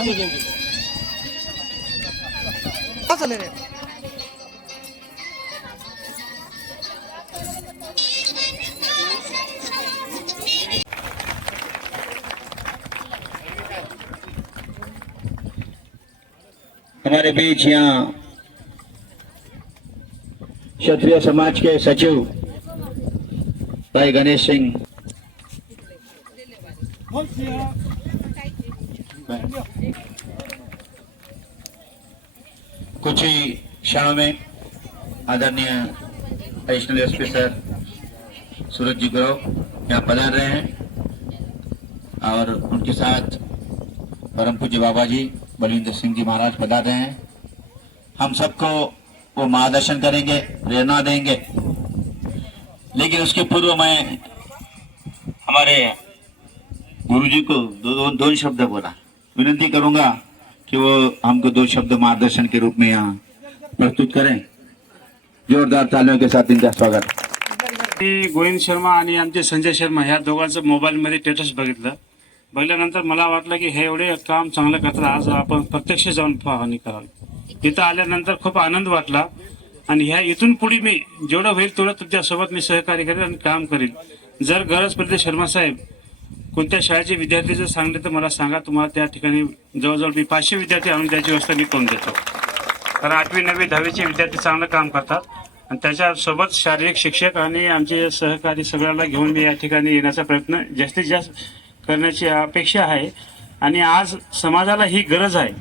हमारे बीच यहाँ क्षत्रिय समाज के सचिव भाई गणेश सिंह कुछ ही क्षणों में आदरणीय एडिशनल एसपी सर सूरज जी गुरव यहाँ पधार रहे हैं और उनके साथ परम पूज्य बाबा जी बलविंदर सिंह जी महाराज पधार रहे हैं। हम सबको वो मार्गदर्शन करेंगे, प्रेरणा देंगे, लेकिन उसके पूर्व मैं हमारे गुरु जी को दो शब्द बोला विनती करूंगा कि वो हमको 2 शब्द मार्गदर्शन के रूप में यहाँ प्रस्तुत करें। जोरदार तालियों के साथ इनका स्वागत। गोविंद शर्मा आणि आमचे संजय शर्मा ह्या दोघांचं मोबाईलमध्ये स्टेटस बघितल्यानंतर मला वाटलं की हे एवढे काम चांगलं करतात, आज आपण प्रत्यक्ष जाऊन पाहणी करावी। तिथं आल्यानंतर खूप आनंद वाटला आणि ह्या इथून पुढे मी जेवढं होईल तेवढं तुमच्यासोबत मी सहकार्य करेन आणि काम करेन। जर गरज पडली शर्मा साहेब कोणत्या शाळेचे विद्यार्थी जर सांगले तर मला सांगा, तुम्हाला त्या ठिकाणी जवळजवळ मी 500 विद्यार्थी आणून द्यायची व्यवस्था मी करून देतो। कारण 8वी 9वी 10वीचे विद्यार्थी चांगलं काम करतात आणि त्याच्यासोबत शारीरिक शिक्षक आणि आमचे सहकारी सगळ्याला घेऊन मी या ठिकाणी येण्याचा प्रयत्न जास्तीत जास्त करण्याची अपेक्षा आहे। आणि आज समाजाला ही गरज आहे,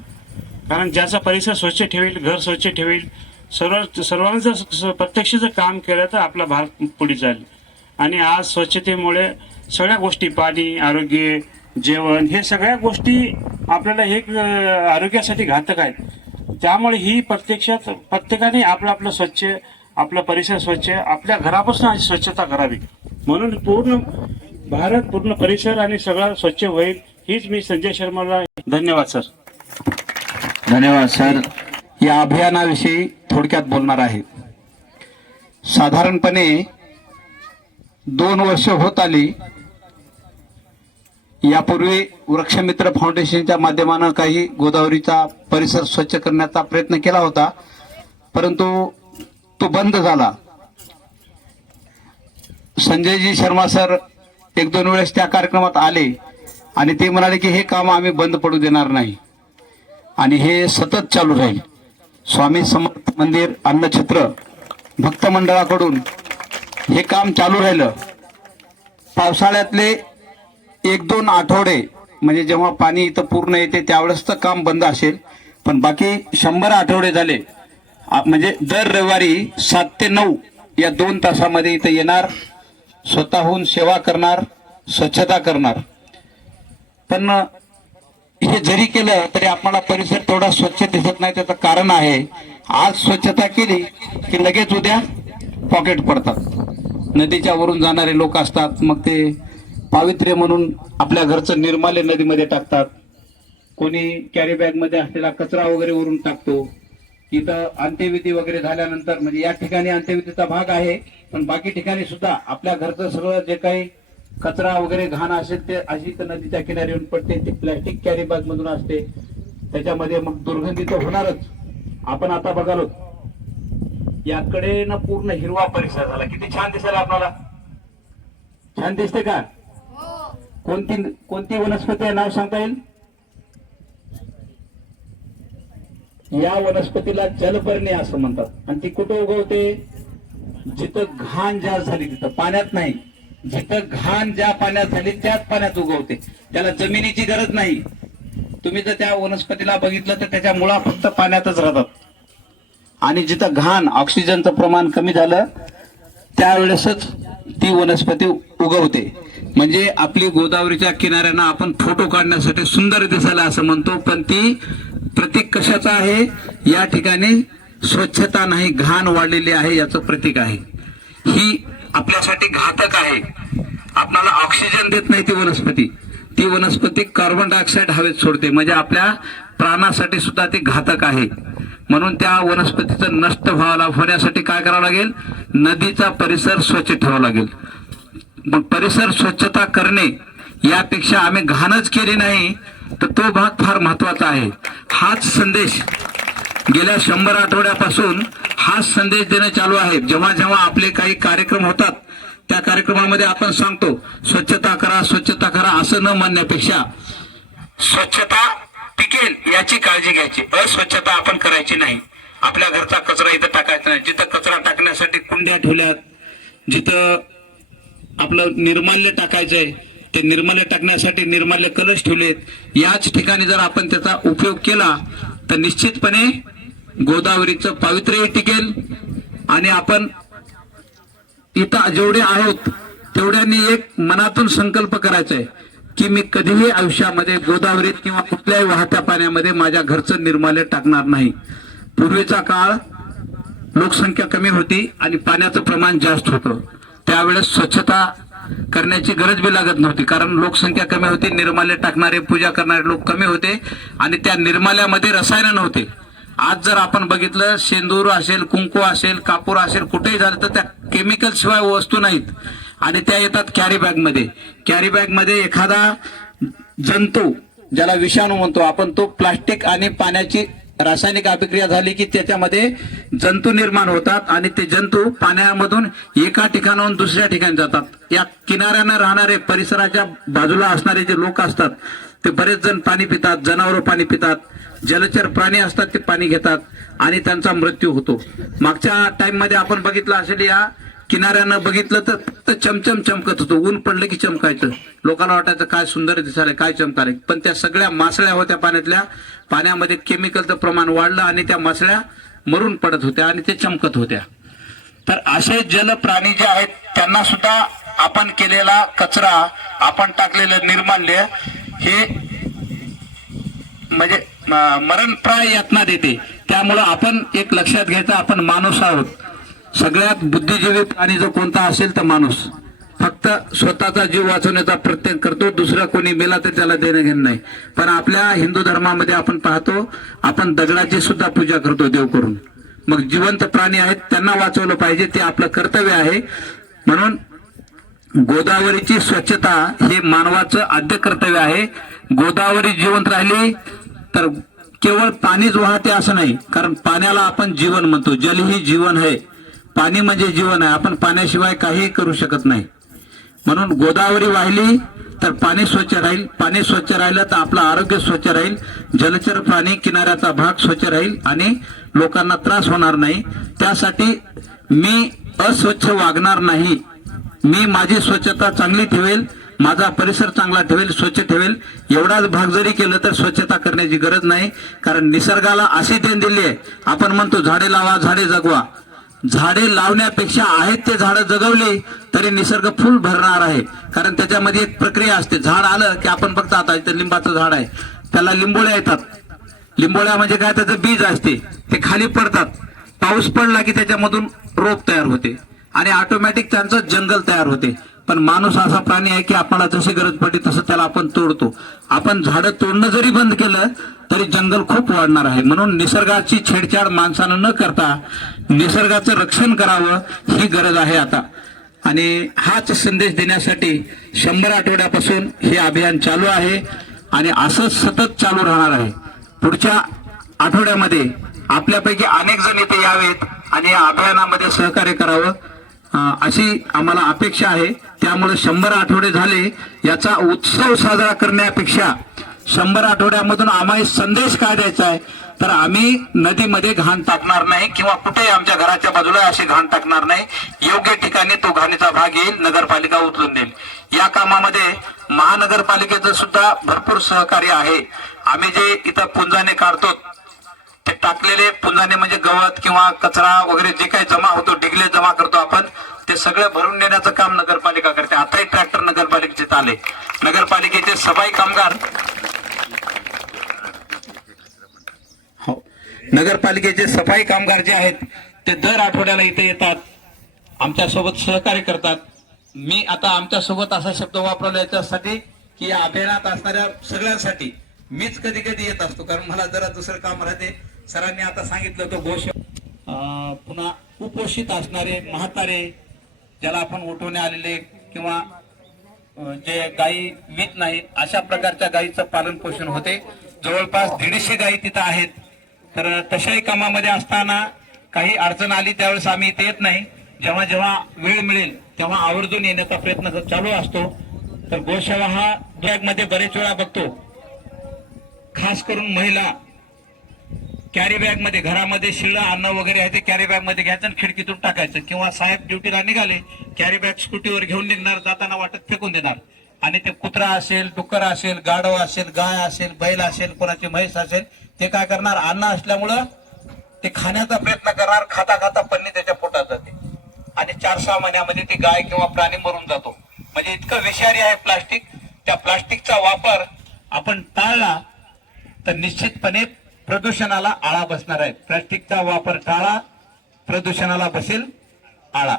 कारण ज्याचा परिसर स्वच्छ ठेवेल, घर स्वच्छ ठेवेल, सर्वांनी जर प्रत्यक्ष जर काम केलं तर आपला भारत पुढे जाईल। आणि आज स्वच्छतेमुळे सगळ्या गोष्टी, पाणी, आरोग्य, जेवण, हे सगळ्या गोष्टी आपल्याला हे आरोग्यासाठी घातक आहेत। त्यामुळे ही प्रत्यक्षात प्रत्येकाने आपलं स्वच्छ, आपला परिसर स्वच्छ, आपल्या घरापासून स्वच्छता करावी। म्हणून पूर्ण भारत, पूर्ण परिसर आणि सगळं स्वच्छ होईल, हीच मी संजय शर्माला धन्यवाद सर। धन्यवाद सर। या अभियानाविषयी थोडक्यात बोलणार आहे। साधारणपणे 2 वर्ष होत आली। यापूर्वी वृक्षमित्र फाउंडेशनच्या माध्यमाने काही गोदावरीचा परिसर स्वच्छ करण्याचा प्रयत्न केला होता, परंतु तो बंद झाला। संजयजी शर्मा सर 1-2 वेळेस त्या कार्यक्रमात आले आणि ते म्हणाले की हे काम आम्ही बंद पडू देणार नाही आणि हे सतत चालू राहील। स्वामी समर्थ मंदिर अन्नछत्र भक्त मंडळाकडून हे काम चालू राहिलं। पावसाळ्यातले 1-2 आठवडे म्हणजे जेव्हा पाणी इथं पूर्ण येते त्यावेळेस तर काम बंद असेल, पण बाकी 100 आठवडे झाले। म्हणजे दर रविवारी 7 ते 9 या 2 तासामध्ये इथं येणार, स्वतःहून सेवा करणार, स्वच्छता करणार। पण हे जरी केलं तरी आपल्याला परिसर तेवढा स्वच्छ दिसत नाही। त्याचं कारण आहे, आज स्वच्छता केली की लगेच उद्या पॉकेट पडतात। नदीच्या वरून जाणारे लोक असतात, मग ते पावित्र्य म्हणून आपल्या घरचं निर्माल्य नदीमध्ये टाकतात। कोणी कॅरी बॅग मध्ये असलेला कचरा वगैरे वरून टाकतो। इथं अंत्यविधी वगैरे झाल्यानंतर, म्हणजे या ठिकाणी अंत्यविधीचा भाग आहे, पण बाकी ठिकाणी सुद्धा आपल्या घरचं सगळं जे काही कचरा वगैरे घाण असेल ते अशी तर नदीच्या किनारी येऊन पडते। ती प्लॅस्टिक कॅरी बॅग मधून असते, त्याच्यामध्ये मग दुर्गंधी तर होणारच। आपण आता बघालो याकडे ना पूर्ण हिरवा परिसर झाला, किती छान दिसेल आपल्याला। छान दिसते का? कोणती वनस्पती आहे, नाव सांगता येईल? या वनस्पतीला जलपर्णी असं म्हणतात आणि ती कुठं उगवते? जिथं घाण ज्या झाली तिथं, पाण्यात नाही, जिथं घाण ज्या पाण्यात झाली त्याच पाण्यात उगवते। त्याला जमिनीची गरज नाही। तुम्ही जर त्या वनस्पतीला बघितलं तर त्याच्या मुळा फक्त पाण्यातच राहतात आणि जिथं घाण, ऑक्सिजनचं प्रमाण कमी झालं त्यावेळेसच ती वनस्पती उगवते। म्हणजे आपली गोदावरीच्या किनाऱ्यांना आपण फोटो काढण्यासाठी सुंदर दिसायला असं म्हणतो, पण ती प्रतीक कशाचं आहे? या ठिकाणी स्वच्छता नाही, घाण वाढलेली आहे याचं प्रतीक आहे। ही आपल्यासाठी घातक आहे। आपल्याला ऑक्सिजन देत नाही ती वनस्पती कार्बन डायऑक्साईड हवेत सोडते, म्हणजे आपल्या प्राणासाठी सुद्धा ती घातक आहे। म्हणून त्या वनस्पतीचं नष्ट होण्यासाठी काय करावं लागेल? नदीचा परिसर स्वच्छ ठेवावा लागेल। मग परिसर स्वच्छता करणे यापेक्षा आम्ही घाणच केली नाही तर तो भाग फार महत्वाचा आहे. हाच संदेश गेल्या 100 आठवड्यापासून हाच संदेश देणं चालू आहे. जेव्हा जेव्हा आपले काही कार्यक्रम होतात त्या कार्यक्रमामध्ये आपण सांगतो स्वच्छता करा, स्वच्छता करा, असं न म्हणण्यापेक्षा स्वच्छता टिकेल याची काळजी घ्यायची. अस्वच्छता आपण करायची नाही. आपल्या घरचा कचरा इथं टाकायचा नाही. जिथं कचरा टाकण्यासाठी कुंड्या ठेवल्यात, जिथं आपलं निर्माल्य टाकायचंय ते निर्माल्य टाकण्यासाठी निर्माल्य कलश ठेवलेत, याच ठिकाणी जर आपण त्याचा उपयोग केला तर निश्चितपणे गोदावरीचं पावित्र्यही टिकेल. आणि आपण इथं जेवढे आहोत तेवढ्यांनी एक मनातून संकल्प करायचा आहे की मी कधीही आयुष्यामध्ये गोदावरीत किंवा कुठल्याही वाहत्या पाण्यामध्ये माझ्या घरचं निर्माल्य टाकणार नाही. पूर्वीचा काळ लोकसंख्या कमी होती आणि पाण्याचं प्रमाण जास्त होतं. त्यावेळेस स्वच्छता करण्याची गरज बी लागत नव्हती, कारण लोकसंख्या कमी होती, निर्माल्य टाकणारे पूजा करणारे लोक कमी होते आणि त्या निर्माल्यामध्ये रसायनं नव्हते. आज जर आपण बघितलं शेंदूर असेल, कुंकू असेल, कापूर असेल, कुठेही झालं तर त्या केमिकल शिवाय वस्तू नाहीत आणि त्या येतात कॅरी बॅग मध्ये. कॅरी बॅग मध्ये एखादा जंतू ज्याला विषाणू म्हणतो आपण, तो प्लास्टिक आणि पाण्याची रासायनिक अभिक्रिया झाली की त्याच्यामध्ये जंतू निर्माण होतात आणि ते जंतू पाण्यामधून एका ठिकाणाहून दुसऱ्या ठिकाणी जातात. या किनाऱ्यानं राहणारे परिसराच्या बाजूला असणारे जे लोक असतात ते बरेच जण पाणी पितात, जनावरं पाणी पितात, जलचर प्राणी असतात ते पाणी घेतात आणि त्यांचा मृत्यू होतो. मागच्या टाइम मध्ये आपण बघितलं असेल, या किनाऱ्यानं बघितलं तर फक्त चमचम चमकत होतं. ऊन पडलं की चमकायचं. लोकांना वाटायचं काय सुंदर दिसायला, काय चमकायला, पण त्या सगळ्या मासळ्या होत्या पाण्यातल्या. पाण्यामध्ये केमिकलचं प्रमाण वाढलं आणि त्या मासळ्या मरून पडत होत्या आणि ते चमकत होत्या. तर असे जल प्राणी जे आहेत त्यांना सुद्धा आपण केलेला कचरा, आपण टाकलेलं निर्माल्य हे म्हणजे मरणप्राय यातना देते. त्यामुळं आपण एक लक्षात घ्यायचं, आपण माणूस आहोत. सगळ्यात बुद्धिजीवी प्राणी जो कोणता असेल तर माणूस. फक्त स्वतःचा जीव वाचवण्याचा प्रयत्न करतो, दुसरा कोणी मेला तर त्याला देणं घेणं नाही. पण आपल्या हिंदू धर्मामध्ये आपण पाहतो, आपण दगडाची सुद्धा पूजा करतो देव करून. मग जिवंत प्राणी आहेत त्यांना वाचवलं पाहिजे, ते आपलं कर्तव्य आहे. म्हणून गोदावरीची स्वच्छता हे मानवाचं आद्य कर्तव्य आहे. गोदावरी जिवंत राहिली तर केवळ पाणीच वाहते असं नाही, कारण पाण्याला आपण जीवन म्हणतो. जल ही जीवन आहे. पाणी म्हणजे जीवन आहे. आपण पाण्याशिवाय काहीही करू शकत नाही. म्हणून गोदावरी वाहिली तर पाणी स्वच्छ राहील. पाणी स्वच्छ राहिलं तर आपलं आरोग्य स्वच्छ राहील. जलचर प्राणी, किनाऱ्याचा भाग स्वच्छ राहील आणि लोकांना त्रास होणार नाही. त्यासाठी मी अस्वच्छ वागणार नाही. मी माझी स्वच्छता चांगली ठेवेल, माझा परिसर चांगला ठेवेल, स्वच्छ ठेवेल. एवढाच भाग जरी केलं तर स्वच्छता करण्याची गरज नाही. कारण निसर्गाला अशी देण दिली आहे. आपण म्हणतो झाडे लावा, झाडे जगवा. झाडे लावण्यापेक्षा आहेत ते झाडं जगवली तरी निसर्ग फुल भरणार आहे. कारण त्याच्यामध्ये एक प्रक्रिया असते. झाड आलं की आपण बघतो, आता इथं लिंबाचं झाड आहे, त्याला लिंबोळ्या येतात. लिंबोळ्या म्हणजे काय, त्याचं बीज असते, ते खाली पडतात. पाऊस पडला की त्याच्यामधून रोप तयार होते आणि ऑटोमॅटिक त्यांचं जंगल तयार होते. पण माणूस असा प्राणी आहे की आपल्याला जशी गरज पडली तसं त्याला आपण तोडतो. आपण झाडं तोडणं जरी बंद केलं तरी जंगल खूप वाढणार आहे. म्हणून निसर्गाची छेडछाड माणसानं न करता निसर्गाचं रक्षण करावं ही गरज आहे आता. आणि हाच संदेश देण्यासाठी 100 आठवड्यापासून हे अभियान चालू आहे आणि असंच सतत चालू राहणार आहे. पुढच्या आठवड्यामध्ये आपल्यापैकी अनेक जण इथे यावेत आणि या अभियानामध्ये सहकार्य करावं अशी आम्हाला अपेक्षा आहे. त्यामुळे 100 आठवडे झाले याचा उत्सव साजरा करण्यापेक्षा 100 आठवड्यामधून आम्हाला संदेश काय द्यायचा आहे, तर आम्ही नदीमध्ये घाण टाकणार नाही किंवा कुठेही आमच्या घराच्या बाजूला अशी घाण टाकणार नाही. योग्य ठिकाणी तो घाणीचा भाग येईल, नगरपालिका उचलून देईल. या कामामध्ये महानगरपालिकेचं सुद्धा भरपूर सहकार्य आहे. आम्ही जे इथं पुंजाने काढतो ते टाकलेले पुंजाने म्हणजे गवत किंवा कचरा वगैरे जे काही जमा होतो, डिगले जमा करतो आपण, ते सगळं भरून नेण्याचं काम नगरपालिका करते. आताही ट्रॅक्टर नगरपालिकेचे आले. नगरपालिकेचे सफाई कामगार नगरपालिकेचे सफाई कामगार जे आहेत ते दर आठवड्याला इथे येतात, आमच्यासोबत सहकार्य करतात. मी आता आमच्यासोबत असा शब्द वापरला याच्यासाठी की या अभियानात असणाऱ्या सगळ्यांसाठी मीच कधी कधी येत असतो, कारण मला जरा दुसरं काम राहते. सरांनी आता सांगितलं होतं घोष. पुन्हा कुपोषित असणारे म्हातारे, ज्याला आपण उठवणे आलेले किंवा जे गायी वीत नाहीत अशा प्रकारच्या गायीचं पालन पोषण होते. जवळपास 150 गायी तिथं आहेत. तर तशाही कामामध्ये असताना काही अडचण आली त्यावेळेस आम्ही इथे येत नाही. जेव्हा जेव्हा वेळ मिळेल तेव्हा आवर्जून येण्याचा प्रयत्न चालू असतो. तर गोसेवा हा मध्ये बरेच वेळा बघतो, खास करून महिला कॅरी बॅग मध्ये, घरामध्ये शिळं अन्न वगैरे आहे ते कॅरी बॅग मध्ये घ्यायचं आणि खिडकीतून टाकायचं, किंवा साहेब ड्युटीला निघाले कॅरी बॅग स्कूटीवर घेऊन निघणार, जाताना वाटत फेकून देणार. आणि ते कुत्रा असेल, डुक्कर असेल, गाढव असेल, गाय असेल, बैल असेल, कोणाची म्हैस असेल, ते काय करणार, अन्न असल्यामुळं ते खाण्याचा प्रयत्न करणार, खाता खाता पन्नी त्याच्या पोटात जाते आणि 4-6 महिन्यामध्ये ती गाय किंवा प्राणी मरून जातो. म्हणजे इतकं विषारी आहे प्लास्टिक. त्या प्लास्टिकचा वापर आपण टाळला तर निश्चितपणे प्रदूषणाला आळा बसणार आहे. प्लास्टिकचा वापर टाळा, प्रदूषणाला बसेल आळा.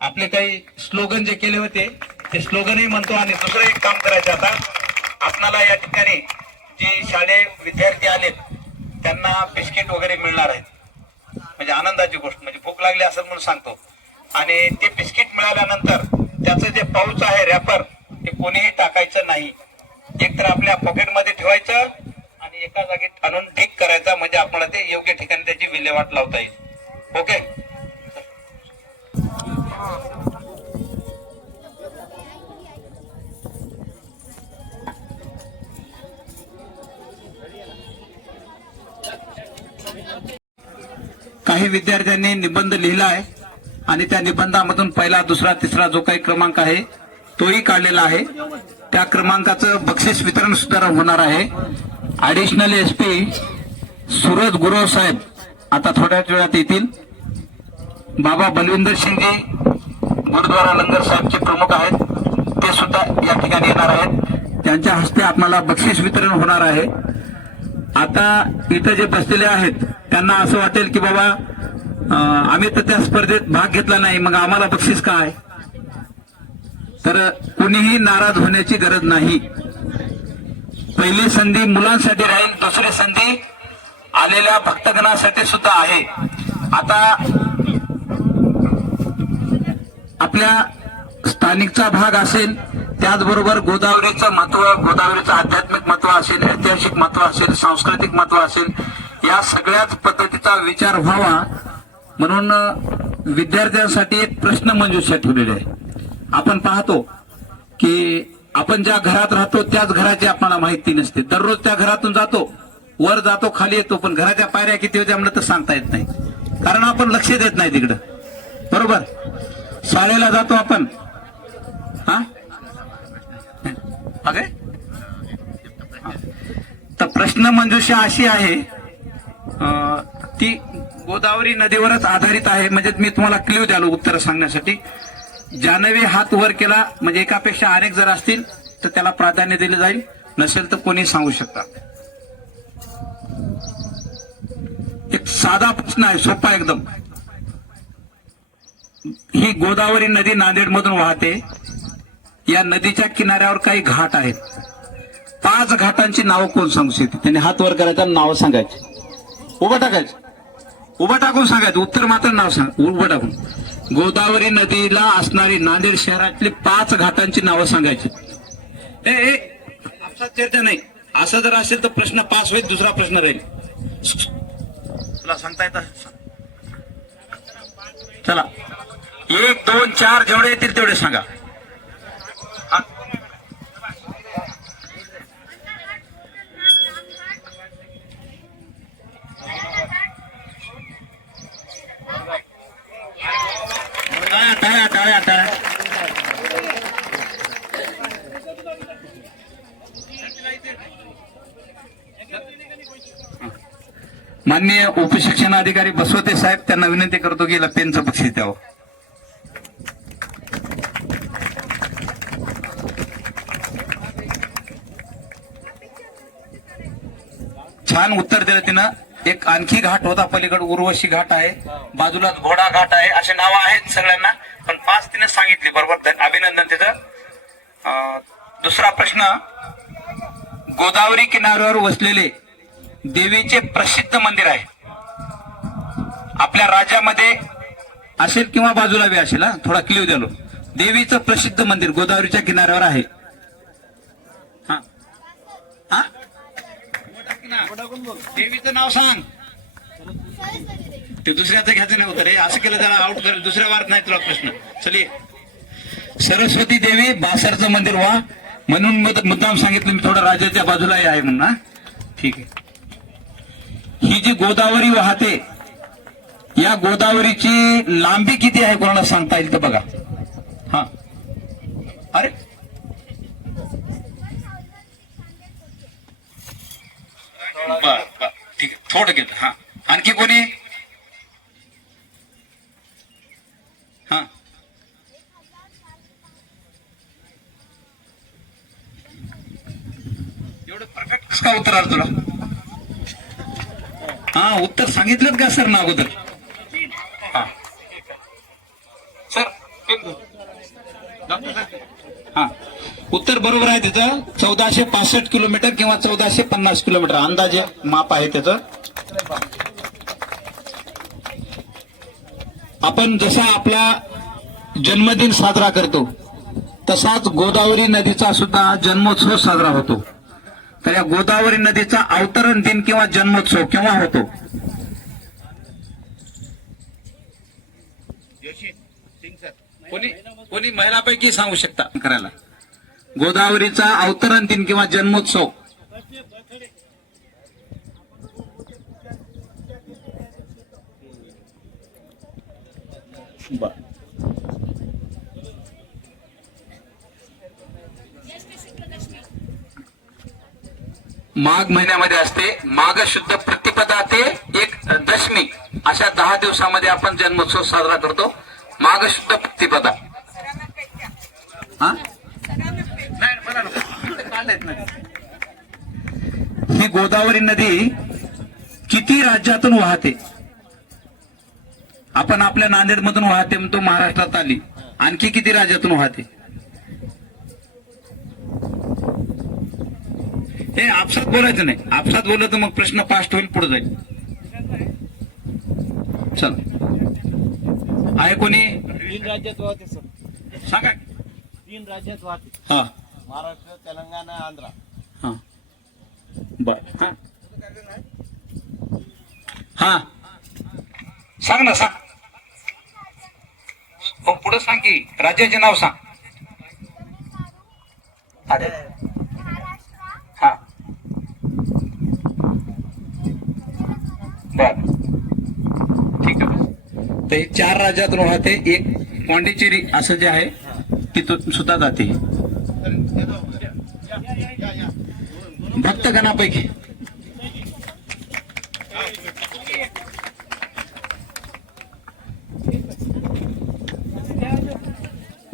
आपले काही स्लोगन जे केले होते ते स्लोगनही म्हणतो. आणि दुसरं एक काम करायचं, आता आपणाला या ठिकाणी जे शाळे विद्यार्थी आलेत त्यांना बिस्किट वगैरे मिळणार आहेत. म्हणजे आनंदाची गोष्ट, म्हणजे भूक लागली असेल म्हणून सांगतो. आणि ते बिस्किट मिळाल्यानंतर त्याचं जे पाऊच आहे, रॅपर, ते कोणीही टाकायचं नाही. एकतर आपल्या पॉकेटमध्ये ठेवायचं आणि एका जागी आणून ढीक करायचा, म्हणजे आपल्याला ते योग्य ठिकाणी त्याची विल्हेवाट लावता येईल. ओके. काही विद्यार्थ्यांनी निबंध लिहिला आहे आणि त्या निबंधामधून पहिला, दुसरा, तिसरा जो काही क्रमांक आहे तोही काढलेला आहे. त्या क्रमांकाचं बक्षीस वितरण सुद्धा होणार आहे. ऍडिशनल एसपी सूरज गुरव साहेब आता थोड्याच वेळात येतील. बाबा बलविंदर सिंगजी गुरुद्वारा लंगर साहेबचे प्रमुख आहेत, ते सुद्धा या ठिकाणी येणार आहेत. त्यांच्या हस्ते आपल्याला बक्षीस वितरण होणार आहे. आता इथं जे बसलेले आहेत त्यांना असं वाटेल की बाबा आम्ही तर त्या स्पर्धेत भाग घेतला नाही, मग आम्हाला बक्षीस काय. तर कुणीही नाराज होण्याची गरज नाही. पहिली संधी मुलांसाठी राहील, दुसरी संधी आलेल्या भक्तगणासाठी सुद्धा आहे. आता आपल्या स्थानिकचा भाग असेल, त्याचबरोबर गोदावरीचं महत्व, गोदावरीचं आध्यात्मिक महत्व असेल, ऐतिहासिक महत्व असेल, सांस्कृतिक महत्व असेल, या सगळ्याच पद्धतीचा विचार व्हावा म्हणून विद्यार्थ्यांसाठी एक प्रश्न मंजुषा ठेवलेले आहे. आपण पाहतो की आपण ज्या घरात राहतो त्याच घराची आपल्याला माहिती नसते. दररोज त्या घरातून जातो, वर जातो, खाली येतो, पण घराच्या पायऱ्या किती होत्या म्हणलं तर सांगता येत नाही, कारण आपण लक्ष देत नाही तिकडं. बरोबर. शाळेला जातो आपण, हा अगे. तर प्रश्न मंजुषा अशी आहे, ती गोदावरी नदीवरच आधारित आहे. म्हणजे मी तुम्हाला क्ल्यू द्यालो उत्तर सांगण्यासाठी. ज्याने हात वर केला, म्हणजे एकापेक्षा अनेक जर असतील तर त्याला प्राधान्य दिले जाईल, नसेल तर कोणी सांगू शकता. एक साधा प्रश्न आहे, सोपा एकदम. ही गोदावरी नदी नांदेड मधून वाहते. या नदीच्या किनाऱ्यावर काही घाट आहेत. 5 घाटांची नावं कोण सांगू शकते? त्यांनी हात वर करायचं, नाव सांगायचे, उभं टाकायचं, उभं टाकून सांगायचं, उत्तर मात्र नाव सांग, उभं टाकून. गोदावरी नदीला असणारी नांदेड शहरातली 5 घाटांची नावं सांगायची. आपसात चर्चा नाही. असं जर असेल तर प्रश्न पास होईल, दुसरा प्रश्न राहील. तुला सांगता येतं? चला, 1, 2, 4 जेवढे येतील तेवढे सांगा. टाळ्या टाळ्या टाळ्या. माननीय उपशिक्षणाधिकारी बसवते साहेब, त्यांना विनंती करतो की पेनचं बक्षीस द्यावं. छान उत्तर दिलं तिनं. एक आणखी घाट होता पलीकडे, उर्वशी घाट आहे, बाजूला घोडा घाट आहे, असे नावं आहेत सगळ्यांना, पण 5 तिने सांगितले. बरोबर, अभिनंदन तिचं. दुसरा प्रश्न, गोदावरी किनाऱ्यावर वसलेले देवीचे प्रसिद्ध मंदिर आहे. आपल्या राज्यामध्ये असेल किंवा बाजूला बी असेल, थोडा क्ल्यू दिलो. देवीचं प्रसिद्ध मंदिर गोदावरीच्या किनाऱ्यावर आहे. हा हा देवीचं नाव सांग. ते दुसऱ्याचं घ्यायचं नाही होतं रे, असं केलं त्याला आउट करेल, दुसऱ्या वारत नाही तुला प्रश्न. चलिये, सरस्वती देवी बासरचं मंदिर व्हा म्हणून मुद्दाम सांगितलं मी, थोडं राज्याच्या बाजूलाही आहे म्हणून. हा ठीक आहे. ही जी गोदावरी वाहते, या गोदावरीची लांबी किती आहे कोणाला सांगता येईल तर बघा. हा अरे बर बर ठीक आहे, थोडं घेत. हा आणखी कोणी? हा एवढं परफेक्ट कसं का उत्तर आलं तुला? हा उत्तर सांगितलं का सर ना अगोदर? हा सर हा उत्तर बरोबर आहे त्याचं. 1465 किलोमीटर किंवा 1450 किलोमीटर अंदाजे माप आहे त्याचं. आपण जसा आपला जन्मदिन साजरा करतो तसाच गोदावरी नदीचा सुद्धा जन्मोत्सव साजरा होतो. तर या गोदावरी नदीचा अवतरण दिन किंवा जन्मोत्सव केव्हा होतो? कोणी कोणी महिलापैकी सांगू शकता करायला? गोदावरीचा अवतरण दिन किंवा जन्मोत्सव. माघ महिन्यामध्ये असते. माघ शुद्ध प्रतिपदा ते एक दशमी अशा 10 दिवसामध्ये आपण जन्मोत्सव साजरा करतो. माघ शुद्ध प्रतिपदा. ही गोदावरी नदी किती राज्यातून वाहते? आपण आपल्या नांदेड मधून वाहते म्हणतो, महाराष्ट्रात आली. आणखी किती राज्यातून वाहते? हे आपसात बोलायचं नाही. आपसात बोललं तर मग प्रश्न फास्ट होईल, पुढे जाईल. चल आहे कोणी? 3 राज्यात वाहते सर. सांगा. 3 राज्यात वाहते. हा महाराष्ट्र, तेलंगणा, आंध्रा. हा बर. हा हा सांग ना, सांग. हो पुढे सांग की राज्याचे नाव सांग. अरे हा बर ठीक आहे. तर हे 4 राज्यातून वाहते. एक पॉंडिचेरी असं जे आहे तिथून सुद्धा जाते. भक्तगणापैकी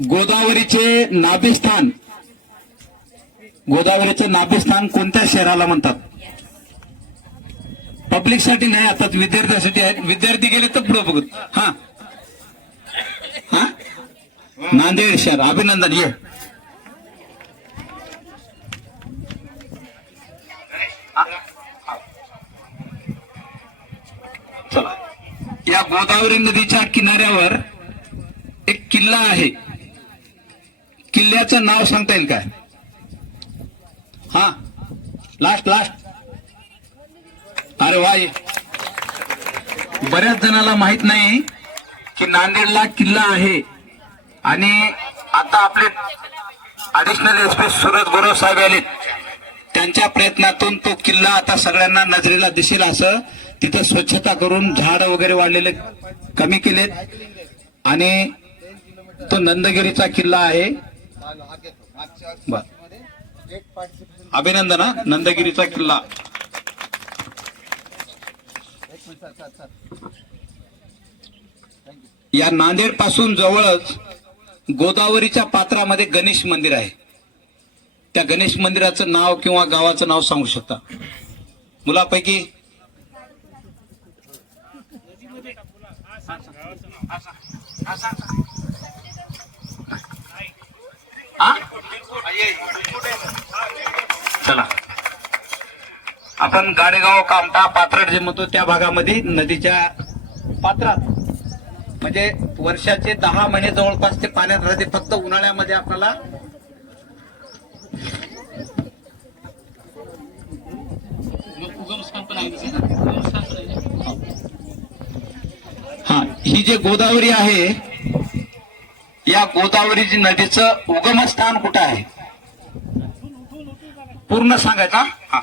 गोदावरीचे नाभिस्थान, गोदावरीचं नाभिस्थान कोणत्या शहराला म्हणतात? पब्लिक साठी नाही, आता विद्यार्थ्यासाठी आहे. विद्यार्थी गेले तर पुढे बघत. हा हा नांदेड शहर. अभिनंदन. ये चला. या गोदावरी नदीच्या किनाऱ्यावर एक किल्ला आहे. किल्ल्याचं नाव सांगता येईल काय? हा लास्ट. अरे वा. बऱ्याच जणाला माहित नाही की नांदेडला किल्ला आहे. आणि आता आपले ऍडिशनल एसपी सूरज गोरव साहेब आले. त्यांच्या प्रयत्नातून तो किल्ला आता सगळ्यांना नजरेला दिसेल असं तिथं स्वच्छता करून झाड वगैरे वाढलेले कमी केलेत. आणि तो नंदगिरीचा किल्ला आहे. अभिनंदन. हा नंदगिरीचा किल्ला. या नांदेड पासून जवळच गोदावरीच्या पात्रामध्ये गणेश मंदिर आहे. त्या गणेश मंदिराचं नाव किंवा गावाचं नाव सांगू शकता मुलापैकी? चला आपण गाडेगाव, कामठा, पाथर्ड जे म्हणतो त्या भागामध्ये नदीच्या पात्रात म्हणजे वर्षाचे 10 महिने जवळपास ते पाण्यात राहते. फक्त उन्हाळ्यामध्ये आपल्याला हा, ही जे गोदावरी आहे, या गोदावरी नदीचं उगमस्थान कुठं आहे पूर्ण सांगायचं. हा,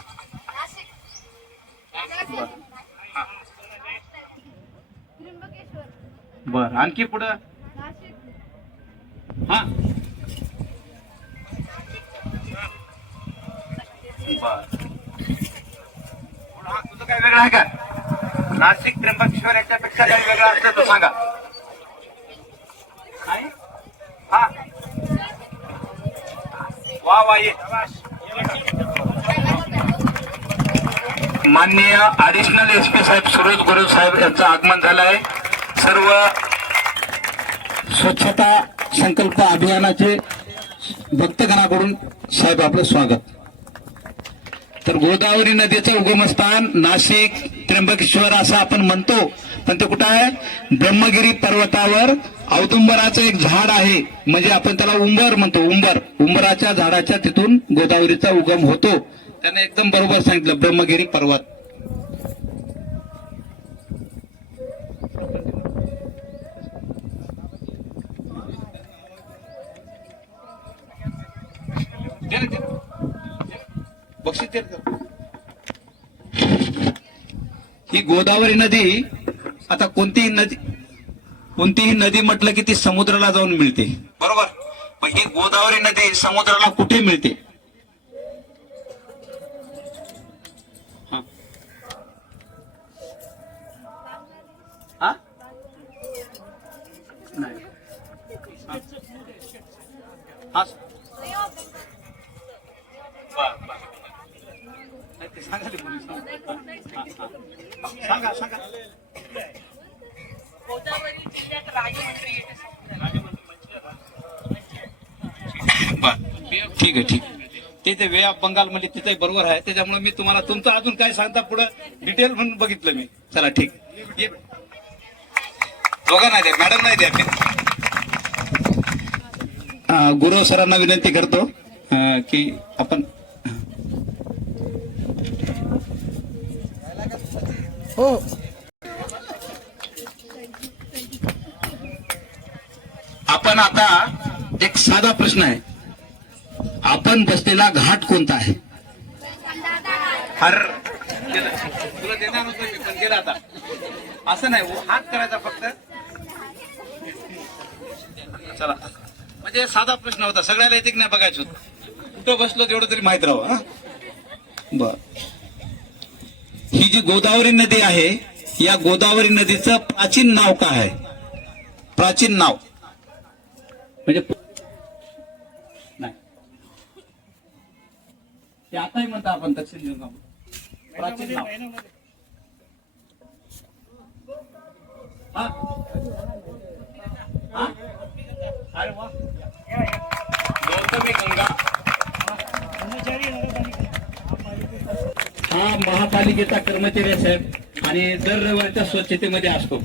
बर, आणखी पुढं. हा, बर, तुझं काय वेगळं आहे का? नाशिक, त्र्यंबकेश्वर याच्यापेक्षा काही वेगळं असलं तर सांगा. नाही? हा, वा वा, ये. माननीय ऍडिशनल एसपी साहेब सुरेश गुरु साहेब यांचं आगमन झालं आहे. सर्व स्वच्छता संकल्प अभियानाचे भक्तगणाकडून साहेब आपलं स्वागत. तर गोदावरी नदीचं उगमस्थान नाशिक, त्र्यंबकेश्वर असं आपण म्हणतो, पण ते कुठं आहे? ब्रह्मगिरी पर्वतावर औदुंबराचं एक झाड आहे, म्हणजे आपण त्याला उंबर म्हणतो. उंबराच्या झाडाच्या तिथून गोदावरीचा उगम होतो. त्याने एकदम बरोबर सांगितलं, ब्रह्मगिरी पर्वत. बक्षीस दे. ही गोदावरी नदी, आता कोणतीही नदी म्हटलं की ती समुद्राला जाऊन मिळते, बरोबर. पण ही गोदावरी नदी समुद्राला कुठे मिळते? हा, हा? नाही. हा. सांगा ते पोलीस. सांगा सांगा. गोदावरी जिल्ह्यात राजमंड्री येथे ठीक आहे, ठीक. ते वे ऑफ बंगाल म्हणजे तिथे बरोबर आहे. त्याच्यामुळे मी तुम्हाला तुमचं अजून काय सांगता पुढे डिटेल म्हणून बघितलं मी. चला ठीक. दोघा नाही द्या, मॅडम नाही द्या. गुरु सरांना विनंती करतो की आपण हो. आपण आता एक साधा प्रश्न आहे. आपण बसलेला घाट कोणता आहे? तुला देणार होतं मी, पण गेला आता. असं नाही, हात करायचा फक्त. चला, म्हणजे साधा प्रश्न होता. सगळ्याला येते की नाही बघायचं होतं. कुठं बसलो तेवढं तरी माहित राहावं. हा, बर. ही जी गोदावरी नदी आहे, या गोदावरी नदीचं प्राचीन नाव काय आहे? प्राचीन नाव म्हणजे नाही, ते आताही म्हणता आपण दक्षिण दिवसा. प्राचीन नाव. हा, हा? अरे वा. गौतमी गंगा हा महापालिकेचा कर्मचारी आहे साहेब, आणि दर रविवारच्या स्वच्छतेमध्ये असतो.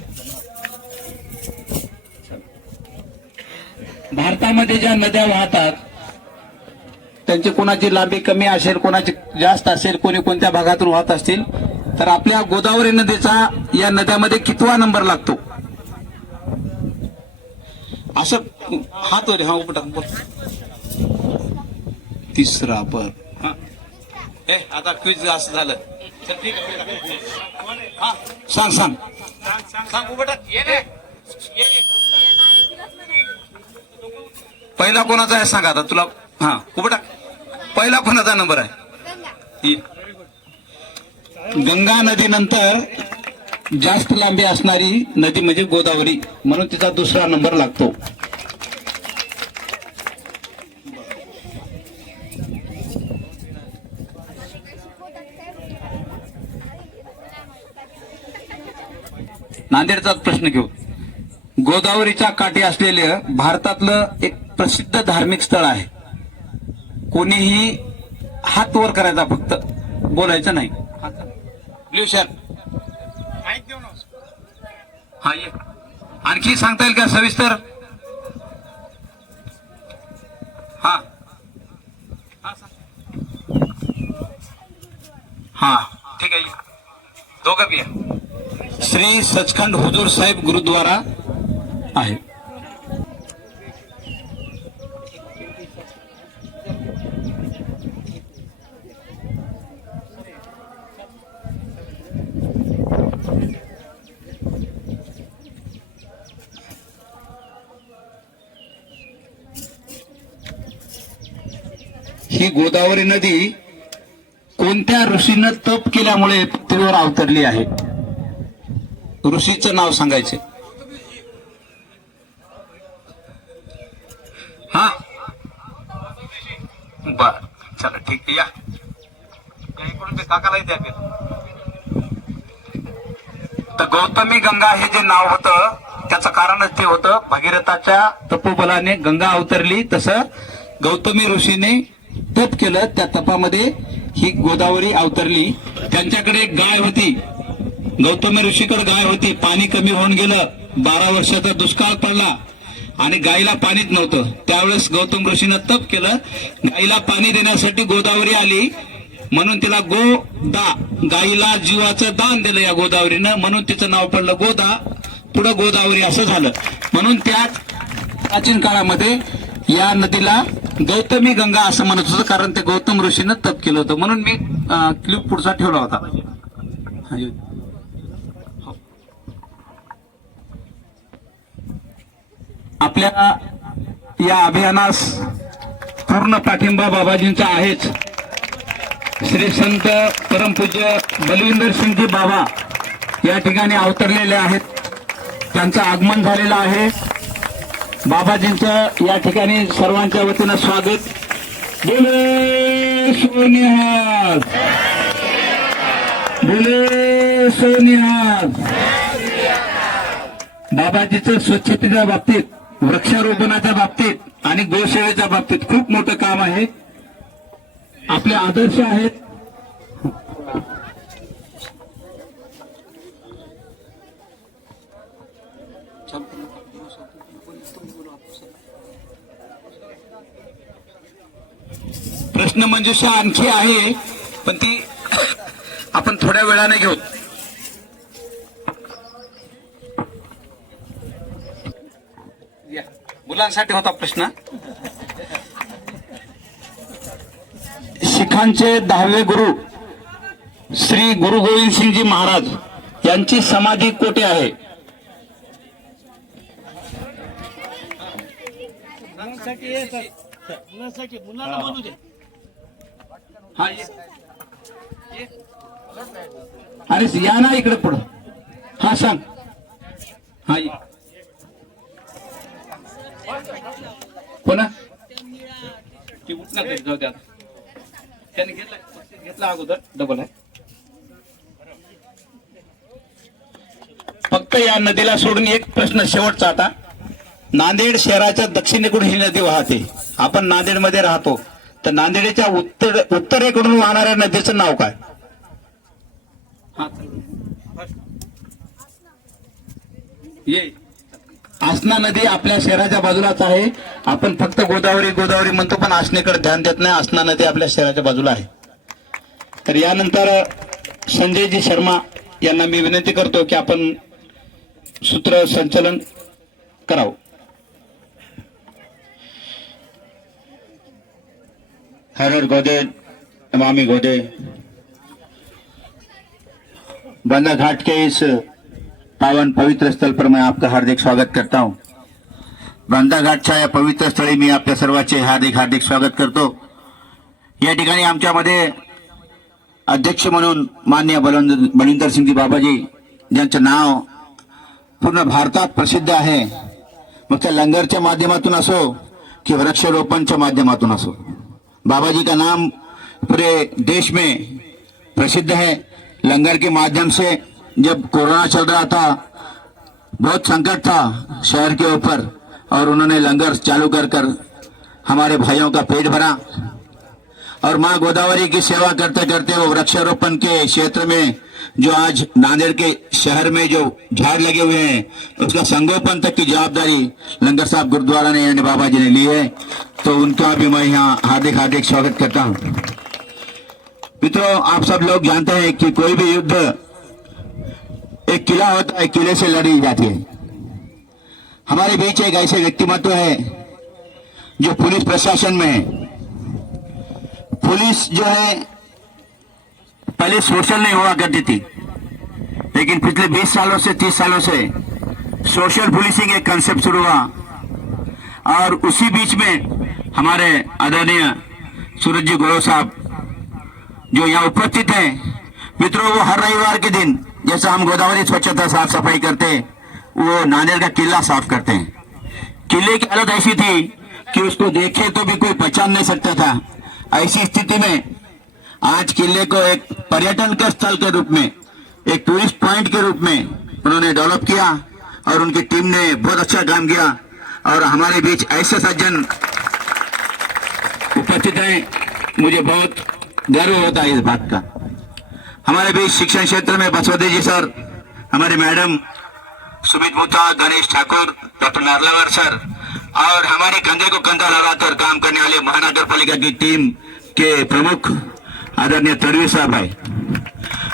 भारतामध्ये ज्या नद्या वाहतात त्यांची कोणाची लांबी कमी असेल, कोणाची जास्त असेल, कोणी कोणत्या भागातून वाहत असतील, तर आपल्या गोदावरी नदीचा या नद्यामध्ये कितवा नंबर लागतो? असं हात वर. हा, उपटा. तिसरा. बर. हा, आता क्विज असं झालं. हा, सांग सांग सांग उपटा. पहिला कोणाचा आहे सांगा आता तुला. हा, उपटा. पहिला कोणाचा नंबर आहे? गंगा नदीनंतर जास्त लांबी असणारी नदी म्हणजे गोदावरी, म्हणून तिचा दुसरा नंबर लागतो. नांदेडचाच प्रश्न घेऊ. गोदावरीच्या काठी असलेलं भारतातलं एक प्रसिद्ध धार्मिक स्थळ आहे. कोणीही हात वर करायचा, फक्त बोलायचं नाही. Blue shirt. हा, ये. आणखी सांगता येईल का सविस्तर? हा हा सांग. हा ठीक आहे, दोघं बी आहे. श्री सचखंड हुजूर साहेब गुरुद्वारा आहे. ही गोदावरी नदी कोणत्या ऋषीनं तप केल्यामुळे पृथ्वीवर अवतरली आहे? ऋषीचं नाव सांगायचे. हा बर, चला ठीक आहे, या इकडून ते काकालाही द्या. तर गौतमी गंगा हे जे नाव होतं त्याचं कारणच ते होतं, भगीरथाच्या तपोबलाने गंगा अवतरली, तसं गौतमी ऋषीने तप केलं, त्या तपामध्ये ही गोदावरी अवतरली. त्यांच्याकडे एक गाय होती, गौतमी ऋषीकडे गाय होती. पाणी कमी होऊन गेलं, 12 वर्षाचा दुष्काळ पडला आणि गायीला पाणीच नव्हतं. त्यावेळेस गौतम ऋषीनं तप केलं, गायीला पाणी देण्यासाठी गोदावरी आली, म्हणून तिला गोदा, गायीला जीवाचं दान दिलं या गोदावरीनं, म्हणून तिचं नाव पडलं गोदा, पुढं गोदावरी असं झालं. म्हणून त्या प्राचीन काळामध्ये या नदीला गौतमी गंगा असं म्हणत होतं, कारण ते गौतम ऋषीनं तप केलं होतं. म्हणून मी क्लिप पुढचा ठेवला होता. आपल्या या अभियानास पूर्ण पाठिंबा बाबाजींचा आहेच. श्री संत परमपूज्य बलविंदर सिंगजी बाबा या ठिकाणी अवतरलेले आहेत, त्यांचं आगमन झालेलं आहे. बाबाजींचं या ठिकाणी सर्वांच्या वतीनं स्वागत. बोले सोनिहाल, बोले सोनिहाल. बाबाजीचं स्वच्छतेच्या बाबतीत, वृक्षारोपणाच्या बाबतीत आणि गोसेवेच्या बाबतीत खूप मोठं काम आहे. आपले आदर्श आहेत. प्रश्न मंजुषा आणखी आहे, पण ती आपण थोड्या वेळाने घेऊ. मुलांसाठी होता प्रश्न. शिखांचे 10वे गुरु श्री गुरु गोविंद सिंगजी महाराज यांची समाधी कोठे आहे? मुलांना म्हणू दे. हा ये. अरे या ना इकडे पुढं. हा सांग. हा ये. पुन्हा ती उठणार नाही, जाऊ द्या. त्याने घेतला अगोदर, डबल आहे. फक्त या नदीला सोडून एक प्रश्न शेवटचा आता. नांदेड शहराच्या दक्षिणेकडून ही नदी वाहते. आपण नांदेडमध्ये राहतो, तर नांदेडच्या उत्तरेकडून वाहणाऱ्या नदीचं नाव काय? ये. आसना नदी आपल्या शहराच्या बाजूलाच आहे. आपण फक्त गोदावरी गोदावरी म्हणतो, पण आसनेकडे ध्यान देत नाही. आसना नदी आपल्या शहराच्या बाजूला आहे. तर यानंतर संजयजी शर्मा यांना मी विनंती करतो की आपण सूत्र संचलन करावं. हर हर गोदे नमामि गोदे। बंदा घाट के इस पावन पवित्र स्थल पर मैं आपका हार्दिक स्वागत करता हूं। बंदा घाटच्या या पवित्र स्थळी मी आपल्या सर्वांचे हार्दिक हार्दिक स्वागत करतो। या ठिकाणी आमच्यामध्ये अध्यक्ष म्हणून माननीय बलविंदर सिंगजी बाबाजी, ज्यांचं नाव पूर्ण भारतात प्रसिद्ध आहे, मग त्या लंगरच्या माध्यमातून असो कि वृक्षारोपणच्या माध्यमातून असो, बाबाजी का नाम पूरे देश में प्रसिद्ध है। लंगर के माध्यम से जब कोरोना चल रहा था, बहुत संकट था शहर के ऊपर, और उन्होंने लंगर चालू कर हमारे भाइयों का पेट भरा। और माँ गोदावरी की सेवा करते करते वो वृक्षारोपण के क्षेत्र में जो आज नांदेड़ के शहर में जो झाड़ लगे हुए हैं उसका संगोपन तक की जवाबदारी लंगर साहब गुरुद्वारा ने यानी बाबा जी ने ली है, तो उनका भी मैं यहाँ हार्दिक हार्दिक स्वागत करता हूँ। मित्रों, आप सब लोग जानते हैं कि कोई भी युद्ध एक किला होता है, किले से लड़ी जाती है। हमारे बीच एक ऐसे व्यक्तिमत्व है जो पुलिस प्रशासन में है। पुलिस जो है पहले सोशल नहीं हुआ करती थी, लेकिन पिछले 20 सालों से 30 सालों से सोशल पुलिसिंग एक कंसेप्ट शुरू हुआ, और उसी बीच में हमारे आदरणीय सूरज जी गौरव साहब जो यहाँ उपस्थित हैं, मित्रों, वो हर रविवार के दिन जैसा हम गोदावरी स्वच्छता साफ सफाई करते, वो नांदेड़ का किला साफ करते हैं। किले की हालत ऐसी थी कि उसको देखे तो भी कोई पहचान नहीं सकता था। ऐसी स्थिति में आज किले को एक पर्यटन के स्थल के रूप में, एक टूरिस्ट पॉइंट के रूप में उन्होंने डेवलप किया, और उनकी टीम ने बहुत अच्छा काम किया। और हमारे बीच ऐसे सज्जन उपस्थित हैं, मुझे बहुत गर्व होता है इस बात का। हमारे बीच शिक्षण क्षेत्र में बसवदे जी सर, हमारे madam Sumit Muta, Ganesh Thakur, doctor Narlawar sir, और हमारे कंधे को कंधा लगाकर काम करने वाले महानगर पालिका की टीम के प्रमुख आदरणीय तड़वी साहब है।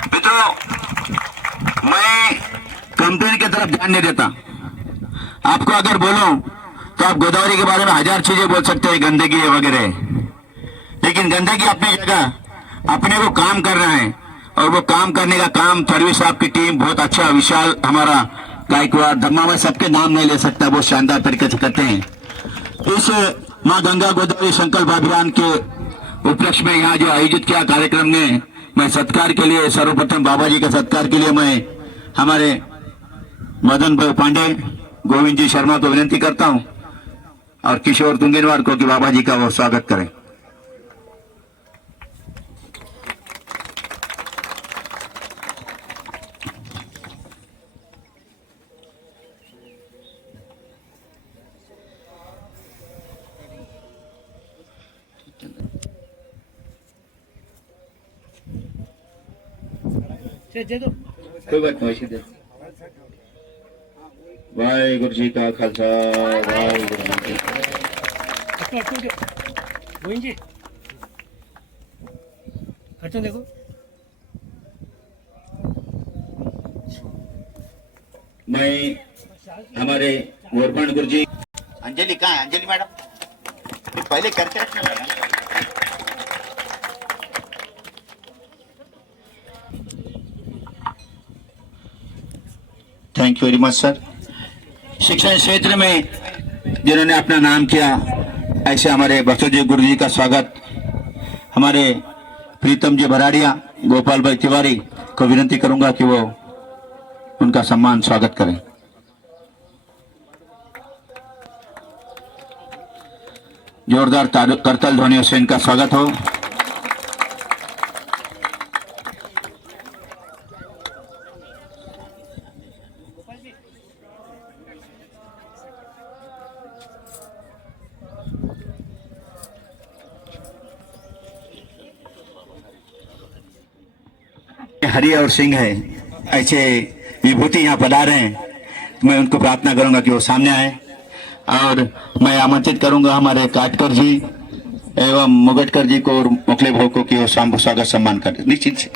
मित्रों, मैं कंप्लेन की तरफ ध्यान नहीं देता। आपको अगर बोलूं तो आप गोदावरी के बारे में 1000 चीजें बोल सकते हैं, गंदगी वगैरह, लेकिन गंदगी अपनी जगह, अपने को काम कर रहा है, और वो काम करने का काम तड़वी साहब की टीम बहुत अच्छा, विशाल हमारा गायकवाड़ धम्मा, में सबके नाम नहीं ले सकता, बहुत शानदार तरीके से करते हैं। इस माँ गंगा गोदावरी संकल्प अभियान के उपलक्ष्य में यहाँ जो आयोजित किया कार्यक्रम में, मैं सत्कार के लिए सर्वप्रथम बाबा जी के सत्कार के लिए मैं हमारे मदन भाई पांडे, गोविंद जी शर्मा को विनती करता हूँ, और किशोर तुंगेनवार को कि बाबा जी का वो स्वागत करें। दे दो। कोई बात नहीं, वैसे दे। वाहिगुरु जी का खालसा, वाहिगुरु जी की फतेह। अटको दे गोविंद जी, खर्चों देखो। मैं हमारे वरपण गुरु जी, अंजलि कहाँ है? अंजलि मैडम, ये पहले करके रखना madam. Thank you very much sir. शिक्षण क्षेत्र में जिन्होंने अपना नाम किया, ऐसे हमारे बसोजी गुरु जी का स्वागत हमारे प्रीतम जी भराड़िया, गोपाल भाई तिवारी को विनती करूंगा कि वो उनका सम्मान स्वागत करें। जोरदार करतल ध्वनियों से इनका स्वागत हो। हरि और सिंह है, ऐसे विभूति यहाँ पधारे हैं, मैं उनको प्रार्थना करूंगा कि वो सामने आए, और मैं आमंत्रित करूंगा हमारे काटकर जी एवं मुगटकर जी को और मोखले भाव को कि वो स्वागत सम्मान करें निश्चित से।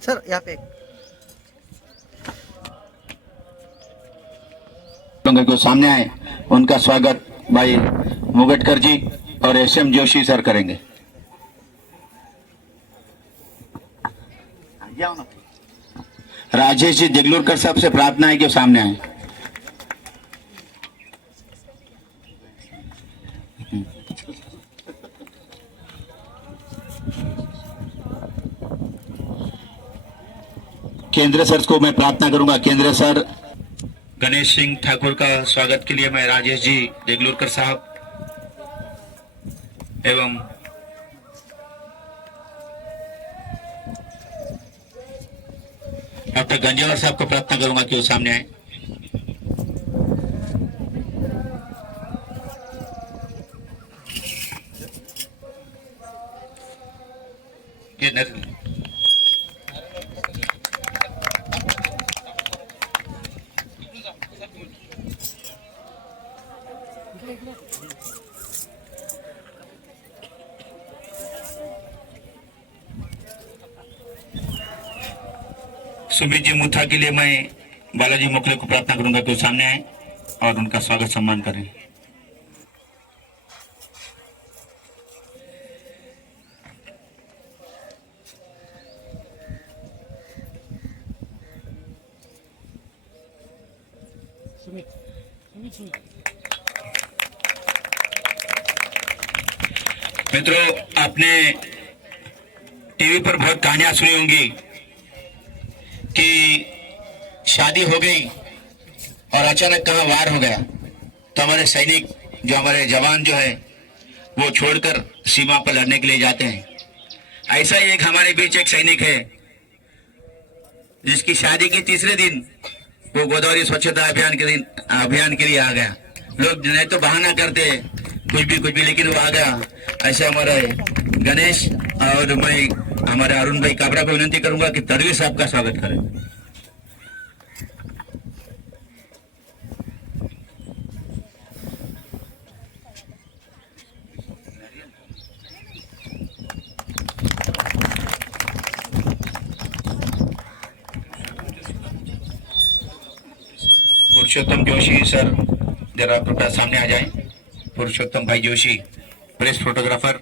सर यहाँ पे को सामने आए, उनका स्वागत भाई मुगटकर जी और एसएम जोशी सर करेंगे। राजेश जी देगलूरकर साहब से प्रार्थना है कि वो सामने आए। केंद्र सर को मैं प्रार्थना करूंगा, केंद्र सर गणेश सिंह ठाकुर का स्वागत के लिए मैं राजेश जी देगलूरकर साहब एवं डॉक्टर गंजेवार साहब को प्रार्थना करूंगा कि वो सामने आए। ये नर- सुमित जी मुथा के लिए मैं बालाजी मोखले को प्रार्थना करूंगा कि वो सामने आए और उनका स्वागत सम्मान करें। मित्रों, आपने टीवी पर बहुत कहानियां सुनी होंगी कि शादी हो गई और अचानक कहाँ वार हो गया, तो हमारे सैनिक जो हमारे जवान जो है वो छोड़कर सीमा पर लड़ने के लिए जाते हैं। ऐसा ही एक हमारे बीच एक सैनिक है जिसकी शादी के तीसरे दिन वो गोदावरी स्वच्छता अभियान के लिए आ गया। लोग नहीं तो बहाना करते कुछ भी, लेकिन वो आ गया। ऐसे हमारे गणेश और मैं हमारे अरुण भाई काबरा को विनती करूंगा कि तड़वी साहब का स्वागत करें। पुरुषोत्तम जोशी सर जरा कृपया सामने आ जाएं। पुरुषोत्तम भाई जोशी प्रेस फोटोग्राफर,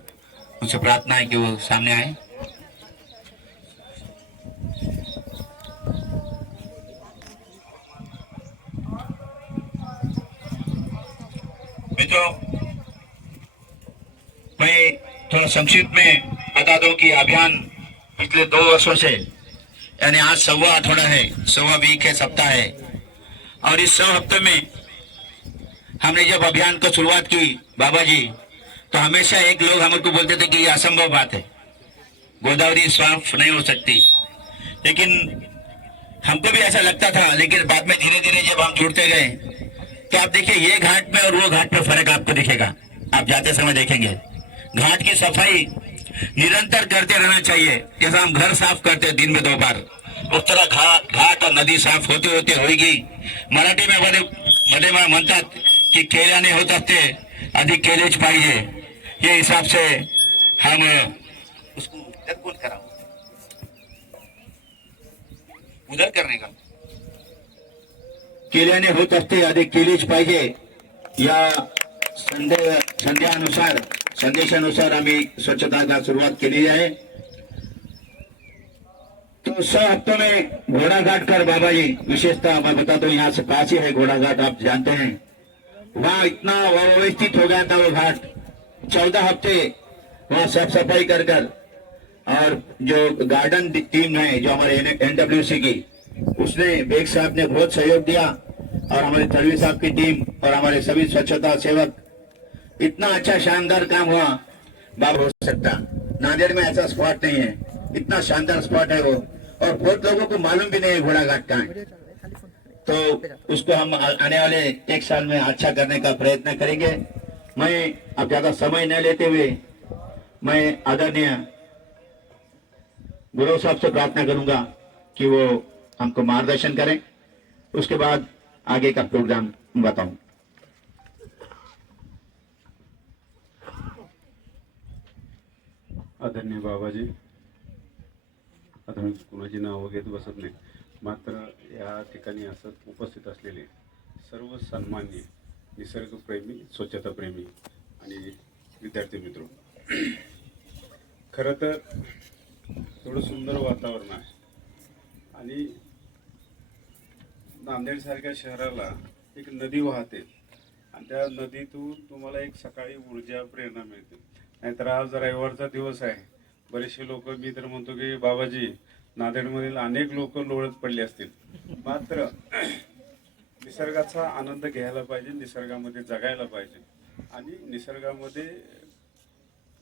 उनसे प्रार्थना है कि वो सामने आए। मित्रों, मैं थोड़ा संक्षिप्त में बता दूं कि अभियान पिछले 2 वर्षों से, यानी आज 1.25 आठवाड़ा है, 1.25 वीक है, सप्ताह है, और इस 100 हफ्ते में हमने जब अभियान को शुरुआत की बाबा जी, तो हमेशा एक लोग हमको बोलते थे कि ये असंभव बात है, गोदावरी साफ नहीं हो सकती। लेकिन हमको भी ऐसा लगता था, लेकिन बाद में धीरे धीरे जब हम जुड़ते गए तो आप देखिए ये घाट में और वो घाट में फर्क आपको दिखेगा। आप जाते समय देखेंगे घाट की सफाई निरंतर करते रहना चाहिए। जैसा हम घर साफ करते दिन में 2 बार, उस तरह घाट और नदी साफ होते होते होगी। मराठी में मध्ये म्हणतात की केल्याने होत असते, अधिक केलेच पाहिजे। ये हिसाब से हम उसको उधर करने का केल्याने होत असते, अधिक केलेच पाहिजे या संदेशानुसार आम्ही स्वच्छता सुरुवात केली आहे। तो 100 हफ्तों में घोड़ा घाट कर बाबा जी, विशेषता मैं बताता हूँ, यहाँ से पास ही है घोड़ा घाट, आप जानते हैं। वहाँ इतना व्यवस्थित हो गया था वो घाट, 14 हफ्ते वहाँ साफ सफाई कर और जो गार्डन टीम है जो हमारे NWC की, उसने बेग साहब ने बहुत सहयोग दिया, और हमारे तड़वी साहब की टीम और हमारे सभी स्वच्छता सेवक, इतना अच्छा शानदार काम हुआ। बाबा हो सकता नांदेड़ में ऐसा स्पॉट नहीं है, इतना शानदार स्पॉट है वो, और बहुत लोगों को मालूम भी नहीं है घोड़ा घाट कहाँ है। तो उसको हम आने वाले 1 साल में अच्छा करने का प्रयत्न करेंगे। मैं अब ज्यादा समय न लेते हुए मैं आदरणीय गुरु साहब से प्रार्थना करूंगा कि वो हमको मार्गदर्शन करें, उसके बाद आगे का प्रोग्राम बताऊं। आदरणीय बाबाजी, आता मी कुणाची नावं घेत बसत नाही, मात्र या ठिकाणी असं उपस्थित असलेले सर्व सन्मान्य निसर्गप्रेमी, स्वच्छताप्रेमी आणि विद्यार्थी मित्र, खरं तर थोडं सुंदर वातावरण आहे आणि नांदेडसारख्या शहराला एक नदी वाहते आणि त्या नदीतून तुम्हाला एक सकाळी ऊर्जा, प्रेरणा मिळते। नाहीतर आज रविवारचा दिवस आहे, बरेचसे लोक, मी तर म्हणतो की बाबाजी, नांदेडमधील अनेक लोक लोळत पडले असतील, मात्र निसर्गाचा आनंद घ्यायला पाहिजे, निसर्गामध्ये जगायला पाहिजे। आणि निसर्गामध्ये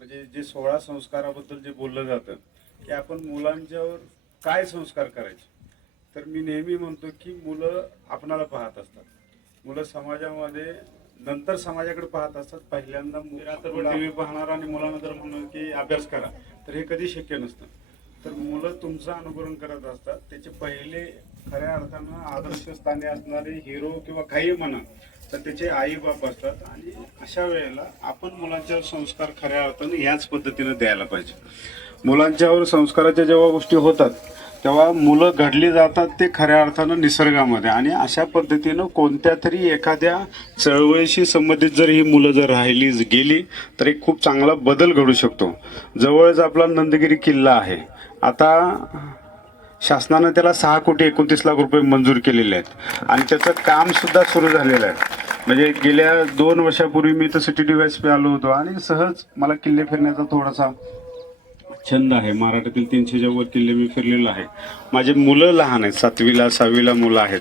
म्हणजे जे 16 संस्काराबद्दल जे बोललं जातं की आपण मुलांच्यावर काय संस्कार करायचे, तर मी नेहमी म्हणतो की मुलं आपणाला पाहत असतात, मुलं समाजामध्ये नंतर समाजाकडे पाहत असतात. पहिल्यांदा रात्रभर टी व्ही पाहणार आणि मुलांना जर म्हणून की अभ्यास करा तर हे कधी शक्य नसतं. तर मुलं तुमचं अनुकरण करत असतात. त्याचे पहिले खऱ्या अर्थानं आदर्शस्थानी असणारे हिरो किंवा काही म्हणा तर त्याचे आई बाप असतात. आणि अशा वेळेला आपण मुलांच्यावर संस्कार खऱ्या अर्थानं ह्याच पद्धतीनं द्यायला पाहिजे. मुलांच्यावर संस्काराच्या जेव्हा गोष्टी होतात तेव्हा मुलं घडली जातात ते खऱ्या अर्थानं निसर्गामध्ये. आणि अशा पद्धतीनं कोणत्या तरी एखाद्या चळवळीशी संबंधित जर ही मुलं जर राहिली गेली तर एक खूप चांगला बदल घडू शकतो. जवळच आपला नंदगिरी किल्ला आहे. आता शासनानं त्याला 6,29,00,000 रुपये मंजूर केलेले आहेत आणि त्याचं काम सुद्धा सुरू झालेलं आहे. म्हणजे गेल्या 2 वर्षापूर्वी मी तर सिटी DYSP आलो होतो आणि सहज मला किल्ले फिरण्याचा थोडासा छंद आहे. महाराष्ट्रातील 300च्या वर किल्ले मी फिरलेलो आहे. माझे मुलं लहान आहेत, 7वीला 6वीला मुलं आहेत,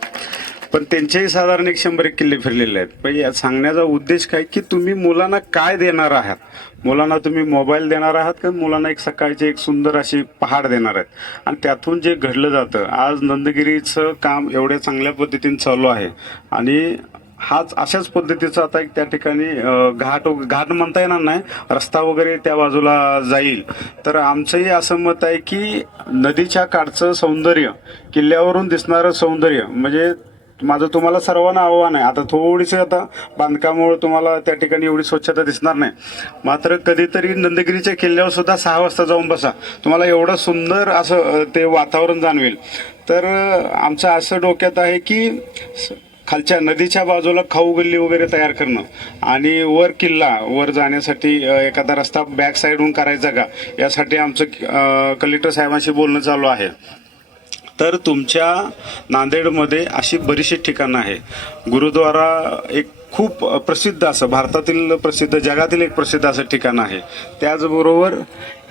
पण त्यांचेही साधारण 100-1 किल्ले फिरलेले आहेत. पण या सांगण्याचा उद्देश काय की तुम्ही मुलांना काय देणार आहात. मुलांना तुम्ही मोबाईल देणार आहात का मुलांना एक सकाळची एक सुंदर अशी पहाड देणार आहेत. आणि त्यातून जे घडलं जातं आज नंदगिरीचं काम एवढ्या चांगल्या पद्धतीने चालू आहे. आणि हाच अशाच पद्धतीचा आता एक त्या ठिकाणी घाट म्हणता येणार नाही, रस्ता वगैरे त्या बाजूला जाईल. तर आमचंही असं मत आहे की नदीच्या काठचं सौंदर्य, किल्ल्यावरून दिसणारं सौंदर्य म्हणजे माझं तुम्हाला सर्वांना आव्हान आहे. आता थोडीशी आता बांधकामामुळे तुम्हाला त्या ठिकाणी एवढी स्वच्छता दिसणार नाही, मात्र कधीतरी नंदगिरीच्या किल्ल्यावर सुद्धा 6 वाजता जाऊन बसा, तुम्हाला एवढं सुंदर असं ते वातावरण जाणवेल. तर आमचं असं डोक्यात आहे की खालच्या नदीच्या बाजूला खाऊ गल्ली वगैरे तयार करणं आणि वर किल्ला वर जाण्यासाठी एखादा रस्ता बॅक साईडहून करायचा का, यासाठी आमचं कलेक्टर साहेबांशी बोलणं चालू आहे. तर तुमच्या नांदेडमध्ये अशी बरीचशी ठिकाणं आहे. गुरुद्वारा एक खूप प्रसिद्ध असं भारतातील प्रसिद्ध जगातील एक प्रसिद्ध असं ठिकाण आहे. त्याचबरोबर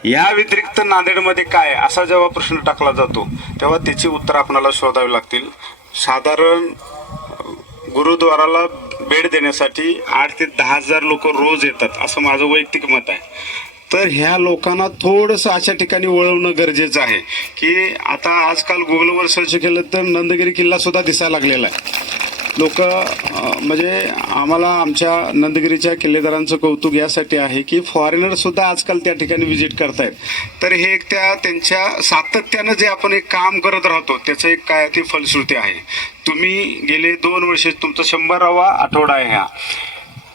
या व्यतिरिक्त नांदेडमध्ये काय असा जेव्हा प्रश्न टाकला जातो तेव्हा त्याची उत्तर आपल्याला शोधावी लागतील. साधारण गुरुद्वाराला भेट देण्यासाठी 8 ते 10 हजार लोक रोज येतात असं माझं वैयक्तिक मत आहे. तर ह्या लोकांना थोडंसं अशा ठिकाणी वळवणं गरजेचं आहे की आता आजकाल गुगलवर सर्च केलं तर नंदगिरी किल्ला सुद्धा दिसायला लागलेला आहे. लोक म्हणजे आम्हाला आमच्या नंदगिरीच्या किल्लेदारांचं कौतुक यासाठी आहे की फॉरेनर सुद्धा आजकाल त्या ठिकाणी व्हिजिट करतायत. तर हे एक त्यांच्या सातत्यानं जे आपण एक काम करत राहतो त्याचं एक काय ती फलश्रुती आहे. तुम्ही गेले 2 वर्ष तुमचा 100वा आठवडा आहे. हा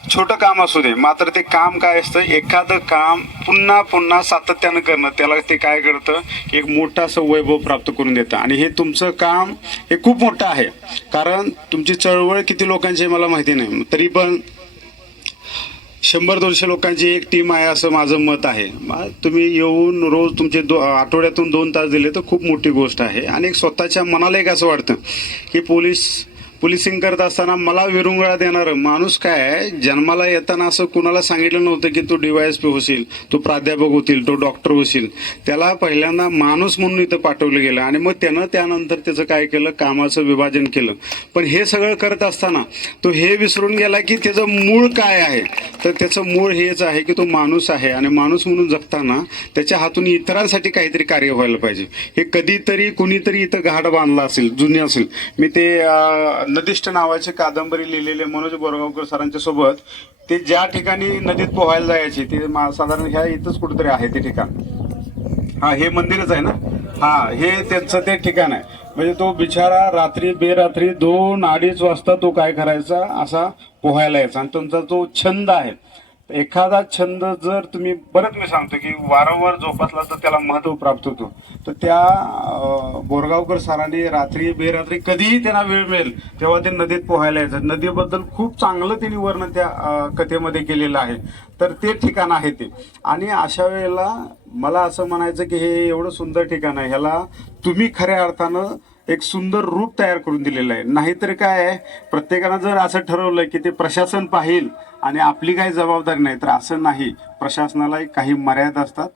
छोटं काम असू दे, मात्र ते काम काय असतं, एखादं काम पुन्हा पुन्हा सातत्यानं करणं त्याला ते काय करतं एक मोठं असं वैभव प्राप्त करून देतं. आणि हे तुमचं काम हे खूप मोठं आहे. कारण तुमची चळवळ किती लोकांची मला माहिती नाही, तरी पण 100-200 लोकांची एक टीम आहे असं माझं मत आहे. तुम्ही येऊन रोज तुमचे आठवड्यातून 2 तास दिले तर खूप मोठी गोष्ट आहे. आणि एक स्वतःच्या मनाला एक असं वाटतं की पोलिसिंग करत असताना मला विरंगुळा देणारं माणूस काय आहे, जन्माला येताना असं कुणाला सांगितलं नव्हतं की तू DYSP होशील, तू प्राध्यापक होतील, तो डॉक्टर होशील. त्याला पहिल्यांदा माणूस म्हणून इथं पाठवलं गेलं आणि मग त्यानं त्यानंतर त्याचं काय केलं, कामाचं विभाजन केलं. पण हे सगळं करत असताना तो हे विसरून गेला की त्याचं मूळ काय आहे. तर त्याचं मूळ हेच आहे की तो माणूस आहे आणि माणूस म्हणून जगताना त्याच्या हातून इतरांसाठी काहीतरी कार्य व्हायला पाहिजे. हे कधीतरी कुणीतरी इथं घाट बांधला असेल, जुनी असेल. मी ते नदिष्ट नावाची कादंबरी लिहिलेले मनोज बोरगावकर सरांच्या सोबत ते ज्या ठिकाणी नदीत पोहायला जायचे ते साधारण ह्या इथंच कुठेतरी आहे ते ठिकाण. हा हे मंदिरच आहे ना, हा हे त्यांचं ते ठिकाण आहे. म्हणजे तो बिचारा रात्री बेरात्री 2-2:30 वाजता तो काय करायचा असा पोहायला यायचा. आणि तुमचा जो छंद आहे, एखादा छंद जर तुम्ही परत मी सांगतो की वारंवार जोपासला तर त्याला महत्व प्राप्त होतो. तर त्या बोरगावकर सरांनी रात्री बेरात्री कधीही त्यांना वेळ मिळेल तेव्हा ते नदीत पोहायला यायचं. नदीबद्दल खूप चांगलं त्यांनी वर्णन त्या कथेमध्ये केलेलं आहे. तर ते ठिकाण आहे ते. आणि अशा वेळेला मला असं म्हणायचं की हे एवढं सुंदर ठिकाण आहे, ह्याला तुम्ही खऱ्या अर्थानं एक सुंदर रूप तयार करून दिलेलं आहे. नाहीतर काय आहे, प्रत्येकानं जर असं ठरवलं की ते प्रशासन पाहिल आणि आपली काही जबाबदारी नाही, तर असं नाही. प्रशासनाला काही मर्यादा असतात.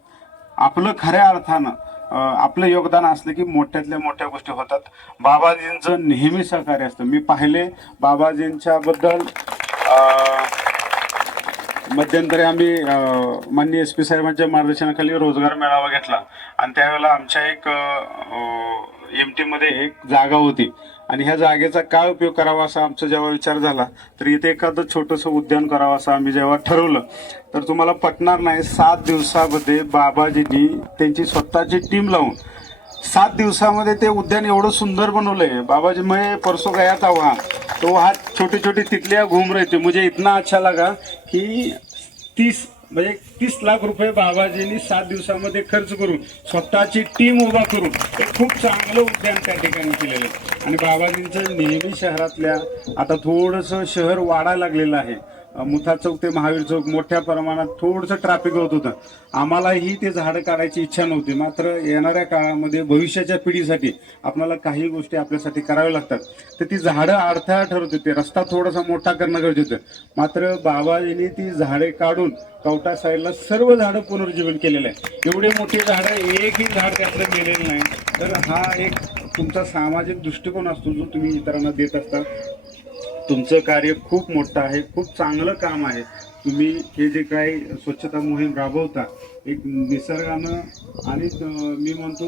आपलं खऱ्या अर्थानं आपलं योगदान असलं की मोठ्यातल्या मोठ्या गोष्टी होतात. बाबाजींचं नेहमी सहकार्य असतं. मी पाहिले बाबाजींच्या बद्दल मध्यंतरी आम्ही माननीय एस पी साहेबांच्या मार्गदर्शनाखाली रोजगार मेळावा घेतला आणि त्यावेळेला आमच्या एक MT मध्ये एक जागा होती आणि ह्या जागेचा काय उपयोग करावा असा आमचा जेव्हा विचार झाला तर इथे एखादं छोटंसं उद्यान करावं असं आम्ही जेव्हा ठरवलं तर तुम्हाला पटणार नाही 7 दिवसामध्ये बाबाजींनी त्यांची स्वतःची टीम लावून 7 दिवसामध्ये ते उद्यान एवढं सुंदर बनवलंय। बाबाजी मैं परसों गया था वहाँ तो वहाँ छोटी छोटी तितलियाँ घूम रही थी, मुझे इतना अच्छा लगा कि 30 लाख रुपये बाबाजींनी 7 दिवसामध्ये खर्च करून स्वतःची टीम उभा करून एक खूप चांगलं उद्यान त्या ठिकाणी केलेलं आहे। आणि बाबाजींचं नेहमी शहरातल्या आता थोडंसं शहर वाढायला लागलेलं आहे। मुथा चौक ते महावीर चौक मोठ्या प्रमाणात थोडंसं ट्रॅफिक होत होतं। आम्हालाही ते झाडं काढायची इच्छा नव्हती, मात्र येणाऱ्या काळामध्ये भविष्याच्या पिढीसाठी आपल्याला काही गोष्टी आपल्यासाठी कराव्या लागतात, तर ती झाडं अडथळा ठरत होते। रस्ता थोडासा मोठा करणं गरजेचं, मात्र बाबाजींनी ती झाडे काढून कवठा साईडला सर्व झाडं पुनर्जीवन केलेलं आहे। एवढे मोठे झाडं, एकही झाड त्यातलं गेलेलं नाही। तर हा एक तुमचा सामाजिक दृष्टिकोन असतो जो तुम्ही इतरांना देत असता। तुमचं कार्य खूप मोठं आहे, खूप चांगलं काम आहे। तुम्ही हे जे काही स्वच्छता मोहीम राबवता एक निसर्गानं आणि मी म्हणतो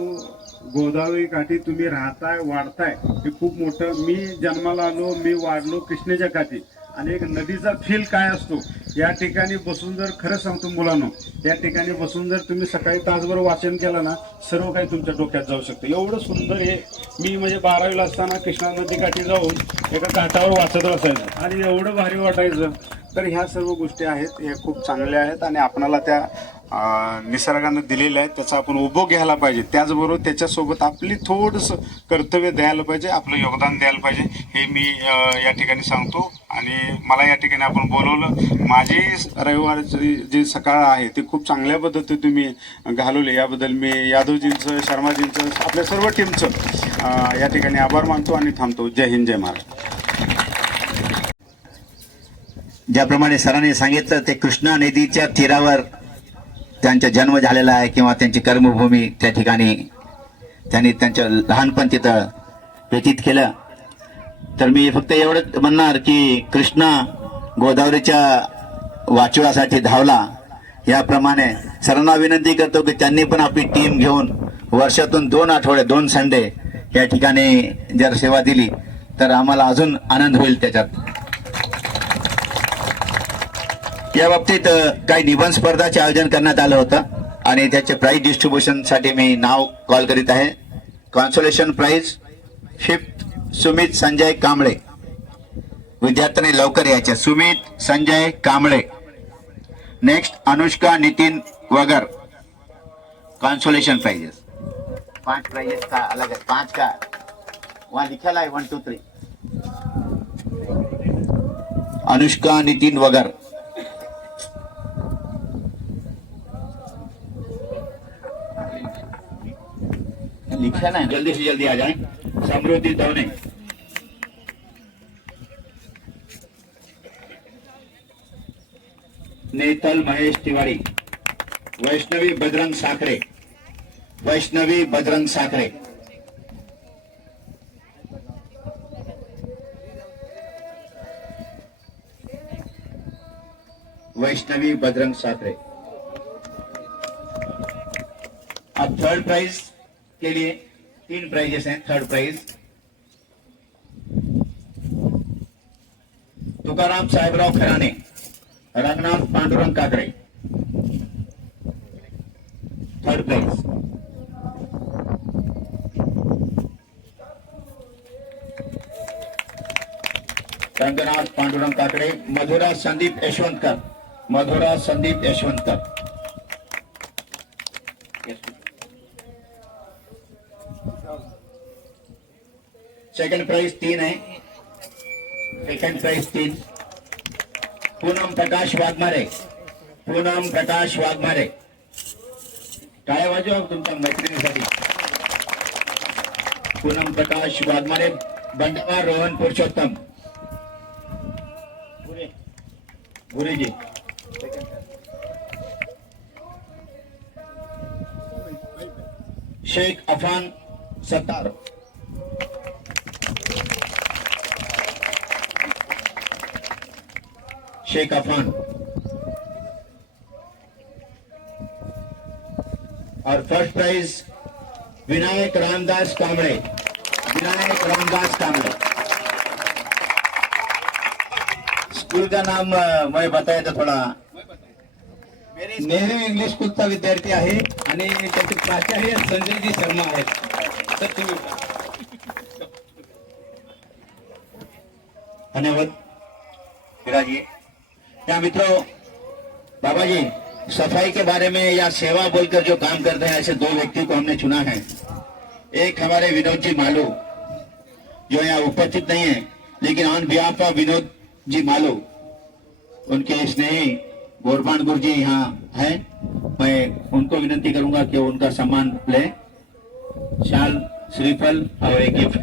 गोदावरी काठी तुम्ही राहताय वाढताय हे खूप मोठं। मी जन्माला आलो, मी वाढलो कृष्णेच्या काठी आणि एक नदीचा फील काय असतो या ठिकाणी बसून जर खरं सांगतो मुलांनो, या ठिकाणी बसून जर तुम्ही सकाळी तासभर वाचन केलं ना सर्व काही तुमच्या डोक्यात जाऊ शकतं। एवढं सुंदर हे मी म्हणजे 12वीला असताना कृष्णा नदी काठी जाऊन एका काठावर वाचत बसायचं आणि एवढं भारी वाटायचं। तर ह्या सर्व गोष्टी आहेत, ह्या खूप चांगल्या आहेत आणि आपणाला त्या निसर्गानं दिलेल्या आहेत, त्याचा आपण उपभोग घ्यायला पाहिजे। त्याचबरोबर त्याच्यासोबत आपली थोडंसं कर्तव्य द्यायला पाहिजे, आपलं योगदान द्यायला पाहिजे, हे मी या ठिकाणी सांगतो। आणि मला या ठिकाणी आपण बोलवलं, माझी रविवारची जी सकाळ आहे ती खूप चांगल्या पद्धतीने तुम्ही घालवली, याबद्दल मी यादवजींचं, शर्माजींचं, आपल्या सर्व टीमचं या ठिकाणी आभार मानतो आणि थांबतो। जय हिंद, जय महाराष्ट्र। ज्याप्रमाणे सरांनी सांगितलं ते कृष्णा नदीच्या तीरावर त्यांचा जन्म झालेला आहे किंवा त्यांची कर्मभूमी त्या ठिकाणी त्यांनी त्यांचं लहानपण तिथं व्यतीत केलं। तर मी फक्त एवढंच म्हणणार की कृष्णा गोदावरीच्या वाचवासाठी धावला, याप्रमाणे सरांना विनंती करतो की त्यांनी पण आपली टीम घेऊन वर्षातून 2 आठवडे 2 संडे या ठिकाणी जर सेवा दिली तर आम्हाला अजून आनंद होईल त्याच्यात। या बाबतीत काही निबंध स्पर्धाचे आयोजन करण्यात आलं होतं आणि त्याचे प्राइज डिस्ट्रीब्युशनसाठी मी नाव कॉल करीत आहे। Consolation prize 5th Sumit Sanjay Kamble, विद्यार्थ्यांनी लवकर यायचे। Sumit Sanjay Kamble. Next Anushka Nitin Wagar. Consolation prizes 5 prizes का अलग है, 5 का वहां लिखा है 1 2 3। अनुष्का नितिन वगर। लिखा ना, जल्दी से जल्दी आ जाएं। समृद्धि दौने, नेतल महेश तिवारी, वैष्णवी बजरंग साखरे, वैष्णवी बजरंग साखरे। वैष्णवी बजरंग साखरे। अब 3rd प्राइज के लिए 3 प्राइजेस हैं। 3rd prize Tukaram Sahebrao Kharane, Ranganath Pandurang Kakade. 3rd prize. Ranganath Pandurang Kakade. Madhura Sandeep Yashwantkar, Madhura Sandeep Yashwantkar. Second prize 3 है। Second prize 3। पूनम प्रकाश वाघमारे, पूनम प्रकाश वाघमारे। टाळ्या वाजवा तुमच्या मैत्रिणीसाठी। पूनम प्रकाश वाघमारे। बंडवा रोहन पुरुषोत्तम गुरुजी। शेख अफान सत्तार, शेख अफान। और first prize Vinayak Ramdas Kamble, Vinayak Ramdas Kamble. School का नाम मैं बताया था थोड़ा। नेहरू इंग्लिश स्कूलचा विद्यार्थी आहे आणि त्याचे प्राचार्य संजयजी शर्मा आहेत। तर तुम्ही धन्यवाद विराजिए। क्या मित्रों, बाबा जी सफाई के बारे में या सेवा बोलकर जो काम करते हैं, ऐसे 2 व्यक्ति को हमने चुना है। एक हमारे विनोद जी मालू जो यहाँ उपस्थित नहीं है, लेकिन on behalf of Vinod ji Malu उनके स्नेही गोरबान गुरु जी यहाँ हैं। मैं उनको विनंती करूंगा कि उनका सम्मान ले, शाल, श्रीफल और एक गिफ्ट।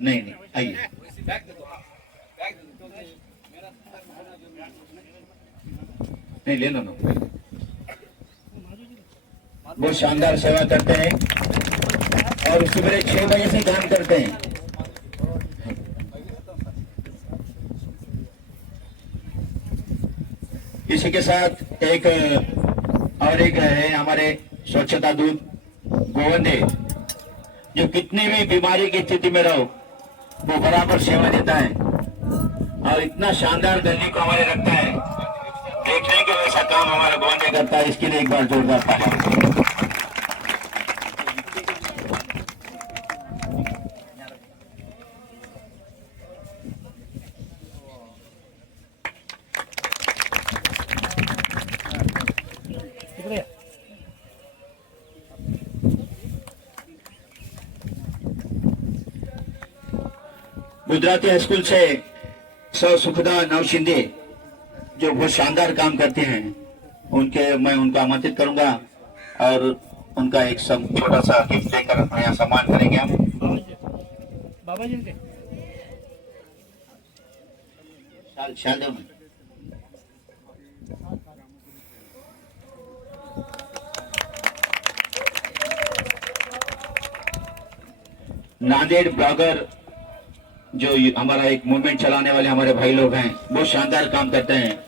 नहीं नहीं, आइए। नहीं, ले लो ना। बहुत शानदार सेवा करते हैं और सुबह 6 बजे से काम करते हैं। इसी के साथ एक है हमारे स्वच्छता दूत गोवंदे, जो कितनी भी बीमारी की स्थिति में रहो वो बराबर सेवा देता है और इतना शानदार गली को हमारे रखता है। देखने के वैसा काम हमारा गोवंदे करता है, इसके लिए एक बार जोरदार ताली। इकडे या. गुजराती हाई स्कूल से सौ सुखदा नवशिंदे जो बहुत शानदार काम करते हैं, मैं उनको आमंत्रित करूंगा और उनका एक छोटा सा गिफ्ट देकर यहाँ सम्मान करेंगे हम। बाबाजी ते शाल दो ना। नांदेड़ ब्लॉगर जो हमारा एक मूवमेंट चलाने वाले हमारे भाई लोग हैं, बहुत शानदार काम करते हैं।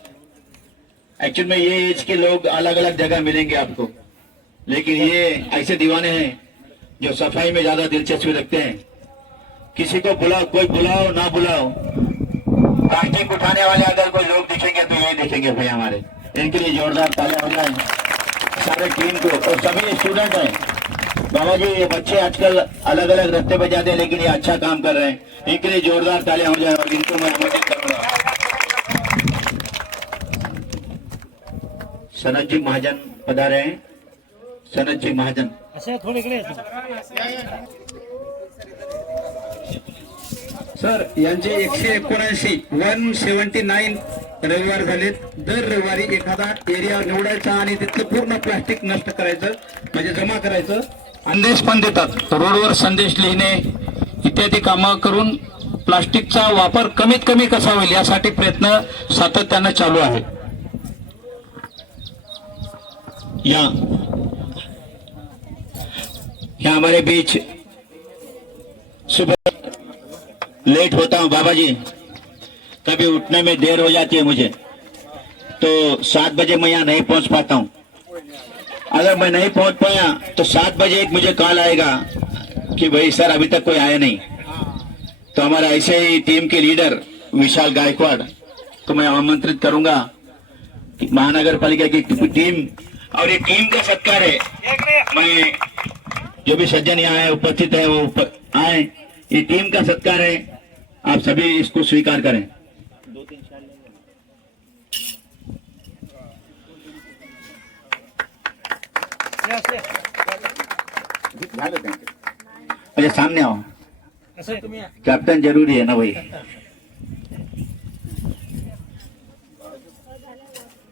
एक्चुअल में ये एज के लोग अलग अलग जगह मिलेंगे आपको, लेकिन ये ऐसे दीवाने हैं जो सफाई में ज्यादा दिलचस्पी रखते हैं। किसी को बुलाओ, कोई बुलाओ ना बुलाओ, प्लास्टिक उठाने वाले अगर कोई लोग दिखेंगे तो ये दिखेंगे भाई हमारे। इनके लिए जोरदार तालियां हो जाए सारे टीम को। और सभी स्टूडेंट हैं बाबा जी, ये बच्चे आजकल अलग अलग रास्ते पे जाते हैं, लेकिन ये अच्छा काम कर रहे हैं, इनके लिए जोरदार तालियां हो जाए और इनको मैं आमंत्रित करूंगा। सनत जी महाजन पधारे हैं। सनत जी महाजन असं थोडं इकडे या. सर यांचे 179 रविवार झालेत। दर रविवारी एखादा एरिया निवडायचा आणि तिथलं पूर्ण प्लास्टिक नष्ट करायचं, म्हणजे जमा करायचं। संदेश पण देतात, रोडवर संदेश लिहिणे इत्यादी कामं करून प्लास्टिकचा वापर कमीत कमी कसा होईल यासाठी प्रयत्न सातत्यानं चालू आहे। यहाँ हमारे बीच सुबह लेट होता हूँ बाबा जी, कभी उठने में देर हो जाती है मुझे, तो 7 बजे मैं यहाँ नहीं पहुंच पाता हूँ। अगर मैं नहीं पहुंच पाया तो 7 बजे एक मुझे कॉल आएगा कि भाई सर अभी तक कोई आया नहीं। तो हमारा ऐसे ही टीम के लीडर विशाल गायकवाड़ को मैं आमंत्रित करूंगा कि महानगर पालिका की टीम, और ये टीम का सत्कार है। मैं जो भी सज्जन यहाँ आए उपस्थित है वो आए, ये टीम का सत्कार है, आप सभी इसको स्वीकार करें। अरे सामने आओ, असं तुम्ही या. कैप्टन जरूरी है ना भाई।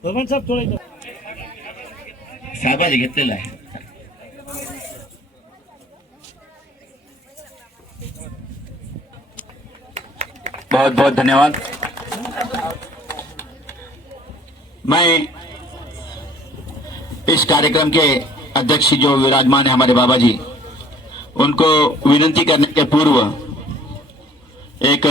भगवान साहेब थोडं इकडं. साहेबाजी घेतलेला आहे। बहुत बहुत धन्यवाद। मैं इस कार्यक्रम के अध्यक्ष जो विराजमान है हमारे बाबा जी, उनको विनंती करने के पूर्व एक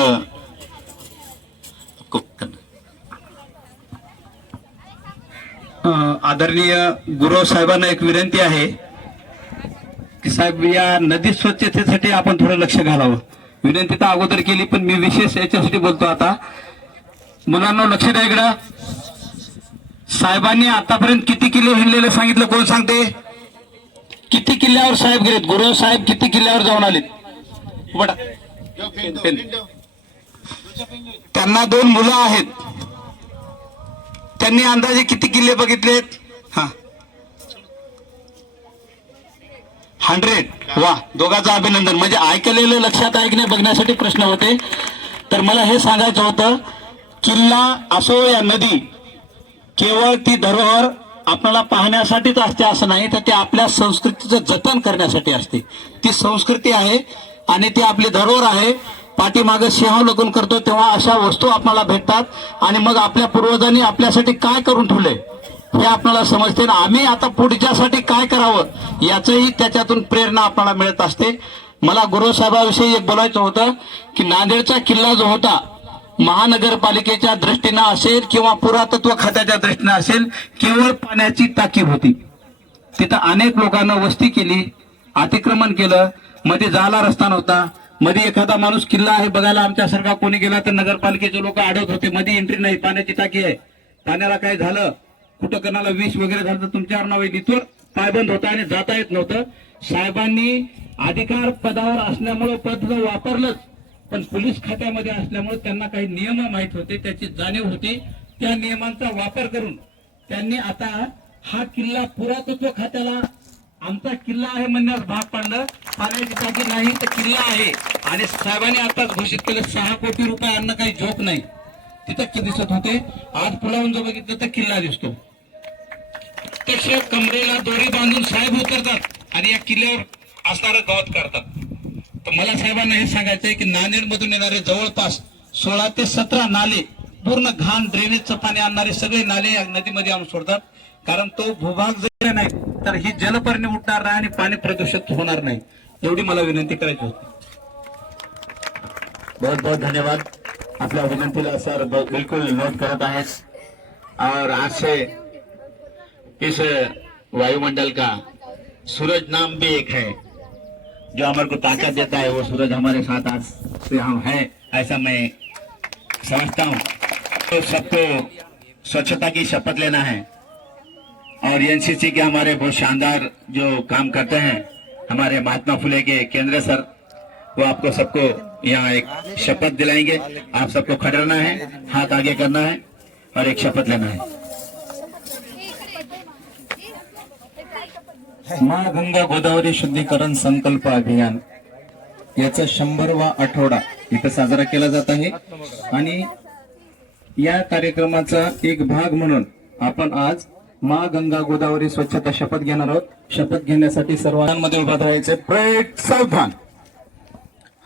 आदरणीय गुरु साहेबांना एक विनंती आहे की साहेब या नदी स्वच्छतेसाठी आपण थोडं लक्ष घालावं. विनंती तर अगोदर केली पण मी विशेष याच्यासाठी बोलतो आता. मुलांना लक्ष द्या इकडं. साहेबांनी आतापर्यंत किती किल्ले हिंडलेले सांगितलं, कोण सांगते? किती किल्ल्यावर साहेब गेलेत? गुरु साहेब किती किल्ल्यावर जाऊन आलेत? उभा. त्यांना 2 मुलं आहेत. त्यांनी अंदाजे किती किल्ले बघितलेत? हा 100. वा, दोघांचं अभिनंदन. म्हणजे ऐकलेलं लक्षात ऐकणे बघण्यासाठी प्रश्न होते. तर मला हे सांगायचं होतं, किल्ला असो या नदी केवळ ती धरोहर आपल्याला पाहण्यासाठीच असते असं नाही, तर ते आपल्या संस्कृतीचं जतन करण्यासाठी असते. ती संस्कृती आहे आणि ती आपली धरोहर आहे. पाठीमागं सिंहावलोकन करतो तेव्हा अशा वस्तू आपल्याला भेटतात आणि मग आपल्या पूर्वजांनी आपल्यासाठी काय करून ठेवले हे आपल्याला समजते ना. आम्ही आता पुढच्यासाठी काय करावं याचंही त्याच्यातून प्रेरणा आपल्याला मिळत असते. मला गुरुसाहेबाविषयी एक बोलायचं होतं की नांदेडचा किल्ला जो होता, महानगरपालिकेच्या दृष्टीनं असेल किंवा पुरातत्व खात्याच्या दृष्टीनं असेल, केवळ पाण्याची टाकी होती. तिथं अनेक लोकांना वस्ती केली, अतिक्रमण केलं, मध्ये जायला रस्ता नव्हता. मध्ये एखादा माणूस किल्ला आहे बघायला आमच्यासारखा कोणी गेला तर नगरपालिकेचे लोक अडवत होते, मध्ये एंट्री नाही, पाण्याची टाकी आहे. पाण्याला काय झालं, कुठं कणाला विष वगैरे झालं तर तुमच्यावर नाव आहे, तिथवर पायबंद होता आणि जाता येत नव्हतं. साहेबांनी अधिकार पदावर असल्यामुळे पद वापरलंच, पण पोलीस खात्यामध्ये असल्यामुळे त्यांना काही नियम माहित होते, त्याची जाणीव होती. त्या नियमांचा वापर करून त्यांनी आता हा किल्ला पुरातत्व खात्याला आमचा किल्ला आहे म्हणण्यास भाग पाडलं. पाण्याची टाकी नाही तर किल्ला आहे. आणि साहेबांनी आताच घोषित केलं 6 कोटी रुपये आणणं काही जोक नाही. तिथं दिसत होते, आज पुलावून जो बघितलं तर किल्ला दिसतो. प्रत्यक्ष कमरेला दोरी बांधून साहेब उतरतात आणि या किल्ल्यावर असणारं गवत काढतात. तर मला साहेबांना हे सांगायचंय की नांदेड मधून येणारे जवळपास 16 ते 17 नाले, पूर्ण घाण ड्रेनेजचं पाणी आणणारे सगळे नाले या नदीमध्ये आणून सोडतात. कारण तो भूभाग जर नाही तर ही जलपर्णी उठणार नाही आणि पाणी प्रदूषित होणार नाही. एवढी मला विनंती करायची होती. बहुत बहुत धन्यवाद. आपल्या विनंतीला सर बिल्कुल नोट करत आहेत. और आज से इस वायुमंडल का सूरज नाम भी एक है जो हमारे को ताकत देता है. वो सूरज हमारे साथ आज से हम हैं, ऐसा मैं समझता हूँ. तो सबको स्वच्छता की शपथ लेना है और एनसीसी के हमारे बहुत शानदार जो काम करते हैं हमारे महात्मा फुले के केंद्र सर, वो आपको सबको यहाँ एक शपथ दिलाएंगे. आप सबको खड़े रहना है, हाथ आगे करना है और एक शपथ लेना है. माँ गंगा गोदावरी शुद्धीकरण संकल्प अभियान याचा 100वा आठवडा इथं साजरा केला जात आहे आणि या कार्यक्रमाचा एक भाग म्हणून आपण आज माँ गंगा गोदावरी स्वच्छता शपथ घेणार आहोत. शपथ घेण्यासाठी सर्वांमध्ये उभा राहायचे. प्रेड सावधान,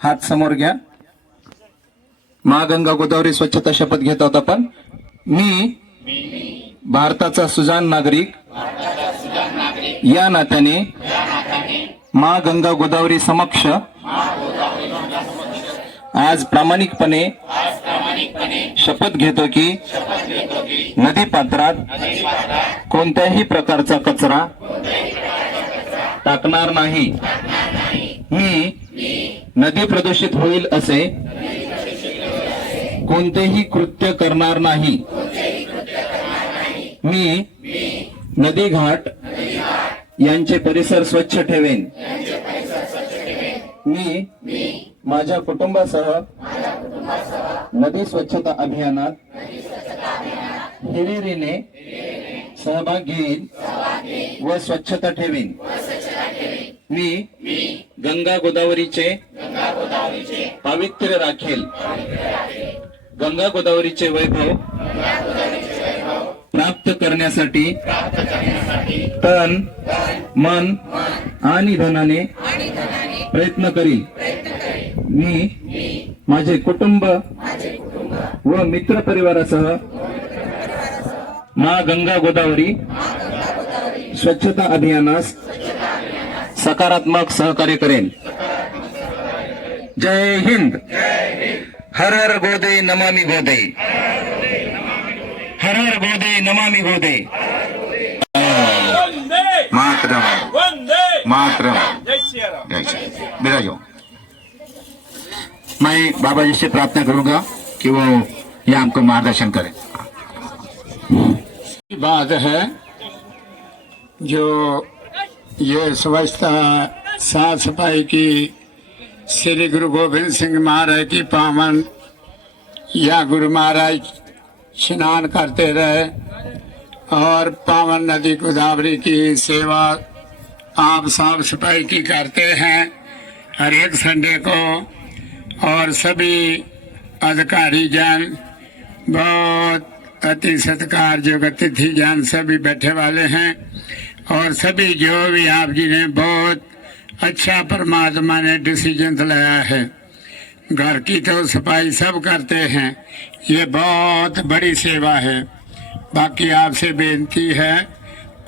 हात समोर घ्या. माँ गंगा गोदावरी स्वच्छता शपथ घेत आहोत आपण. मी भारताचा सुजाण नागरिक या नात्याने माँ गंगा गोदावरी समक्ष आज प्रामाणिकपणे शपथ घेतो की नदी पात्रात कोणत्याही प्रकारचा कचरा टाकणार नाही. मी नदी प्रदूषित होईल असे कोणतेही कृत्य करणार नाही. मी नदी घाट यांचे परिसर स्वच्छ ठेवेन. मी माझ्या कुटुंबासह नदी स्वच्छता अभियानात हिरिरीने सहभाग घेईन व स्वच्छता ठेवीन. मी गंगा गोदावरीचे पावित्र्य राखेल. गंगा गोदावरीचे वैभव प्राप्त करण्यासाठी तन मन आणि धनाने प्रयत्न करील. मी माझे कुटुंब व मित्र परिवारासह माँ गंगा गोदावरी स्वच्छता अभियानास सकारात्मक सहकार्य करेन. जय हिंद. हर हर गोदे नमामि गोदे. हर हर गोदे नमामि गोदे. मातरम मातरम जय श्री राम। मेरा जो मैं बाबा जी से प्रार्थना करूंगा कि वो ये हमको मार्गदर्शन करें। बात है जो ये स्वच्छता साफ सफाई की श्री गुरु गोविंद सिंह महाराज की पावन या गुरु महाराज स्नान करते रहे और पावन नदी गोदावरी की सेवा आप साफ सफाई की करते हैं हर एक संडे को, और सभी अधिकारी जन बहुत अति सत्कार जो अतिथि जन सभी बैठे वाले हैं, और सभी जो भी आप जी ने बहुत अच्छा परमात्मा ने डिसीजन लाया है। घर की तो सफाई सब करते हैं, ये बहुत बड़ी सेवा है। बाकी आपसे बेनती है,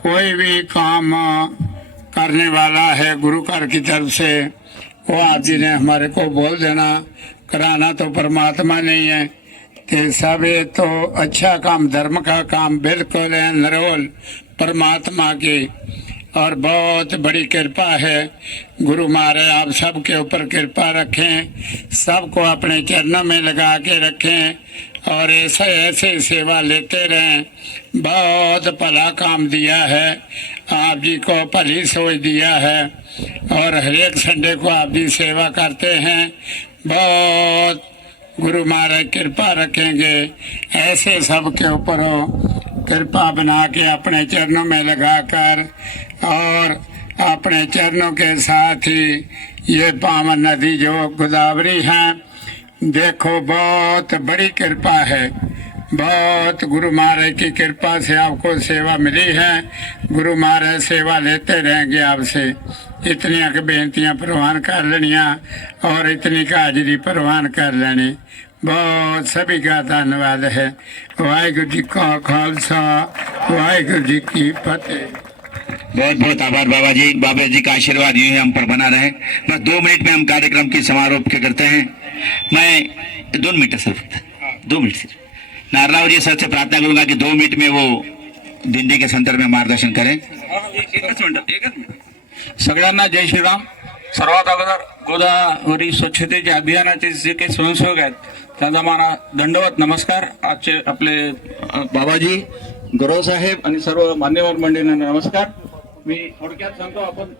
कोई भी काम करने वाला है गुरु घर की तरफ से, वो आप जी ने हमारे को बोल देना। कराना तो परमात्मा नहीं है, ते सब ये तो अच्छा काम धर्म का काम बिल्कुल है निरोल परमात्मा की, और बहुत बड़ी कृपा है। गुरु महाराज आप सबके ऊपर कृपा रखें, सबको अपने चरणों में लगा के रखें और ऐसे ऐसे सेवा लेते रहें। बहुत भला काम दिया है आप जी को, भली सोच दिया है, और हर एक संडे को आप जी सेवा करते हैं। बहुत गुरु महाराज कृपा रखेंगे, ऐसे सबके ऊपर हो कृपा बना के अपने चरणों में लगाकर, और अपने चरणों के साथ ही ये पावन नदी जो गोदावरी है, देखो बहुत बड़ी कृपा है। बहुत गुरु महाराज की कृपा से आपको सेवा मिली है। गुरु महाराज सेवा लेते रहेंगे आपसे। इतनी बेनतियां प्रवान कर लेनिया और इतनी का हाजिरी प्रवान कर लेनी। बहुत सभी का धन्यवाद है। वाहिगुरु जी का खालसा, वाहिगुरु जी की फतेह। बहुत बहुत आभार बाबा जी। बाबा जी का आशीर्वाद यूं ही हम पर बना रहे। बस 2 मिनट में हम कार्यक्रम की समारोह करते हैं। मैं 2 मिनट सिर्फ 2 मिनट सिर्फ नारलाव जी सर से प्रार्थना करूंगा कि 2 मिनट में वो दिंडी के संदर्भ में मार्गदर्शन करें। सगळ्यांना जय श्रीराम। सर्वात अगोदर गोदावरी स्वच्छतेच्या अभियानाचे जे काही स्वयंसेवक आहेत त्यांचा मला दंडवत नमस्कार। आजचे आपले बाबाजी गौरव साहेब आणि सर्व मान्यवर मंडळींना नमस्कार। मी थोडक्यात सांगतो, आपण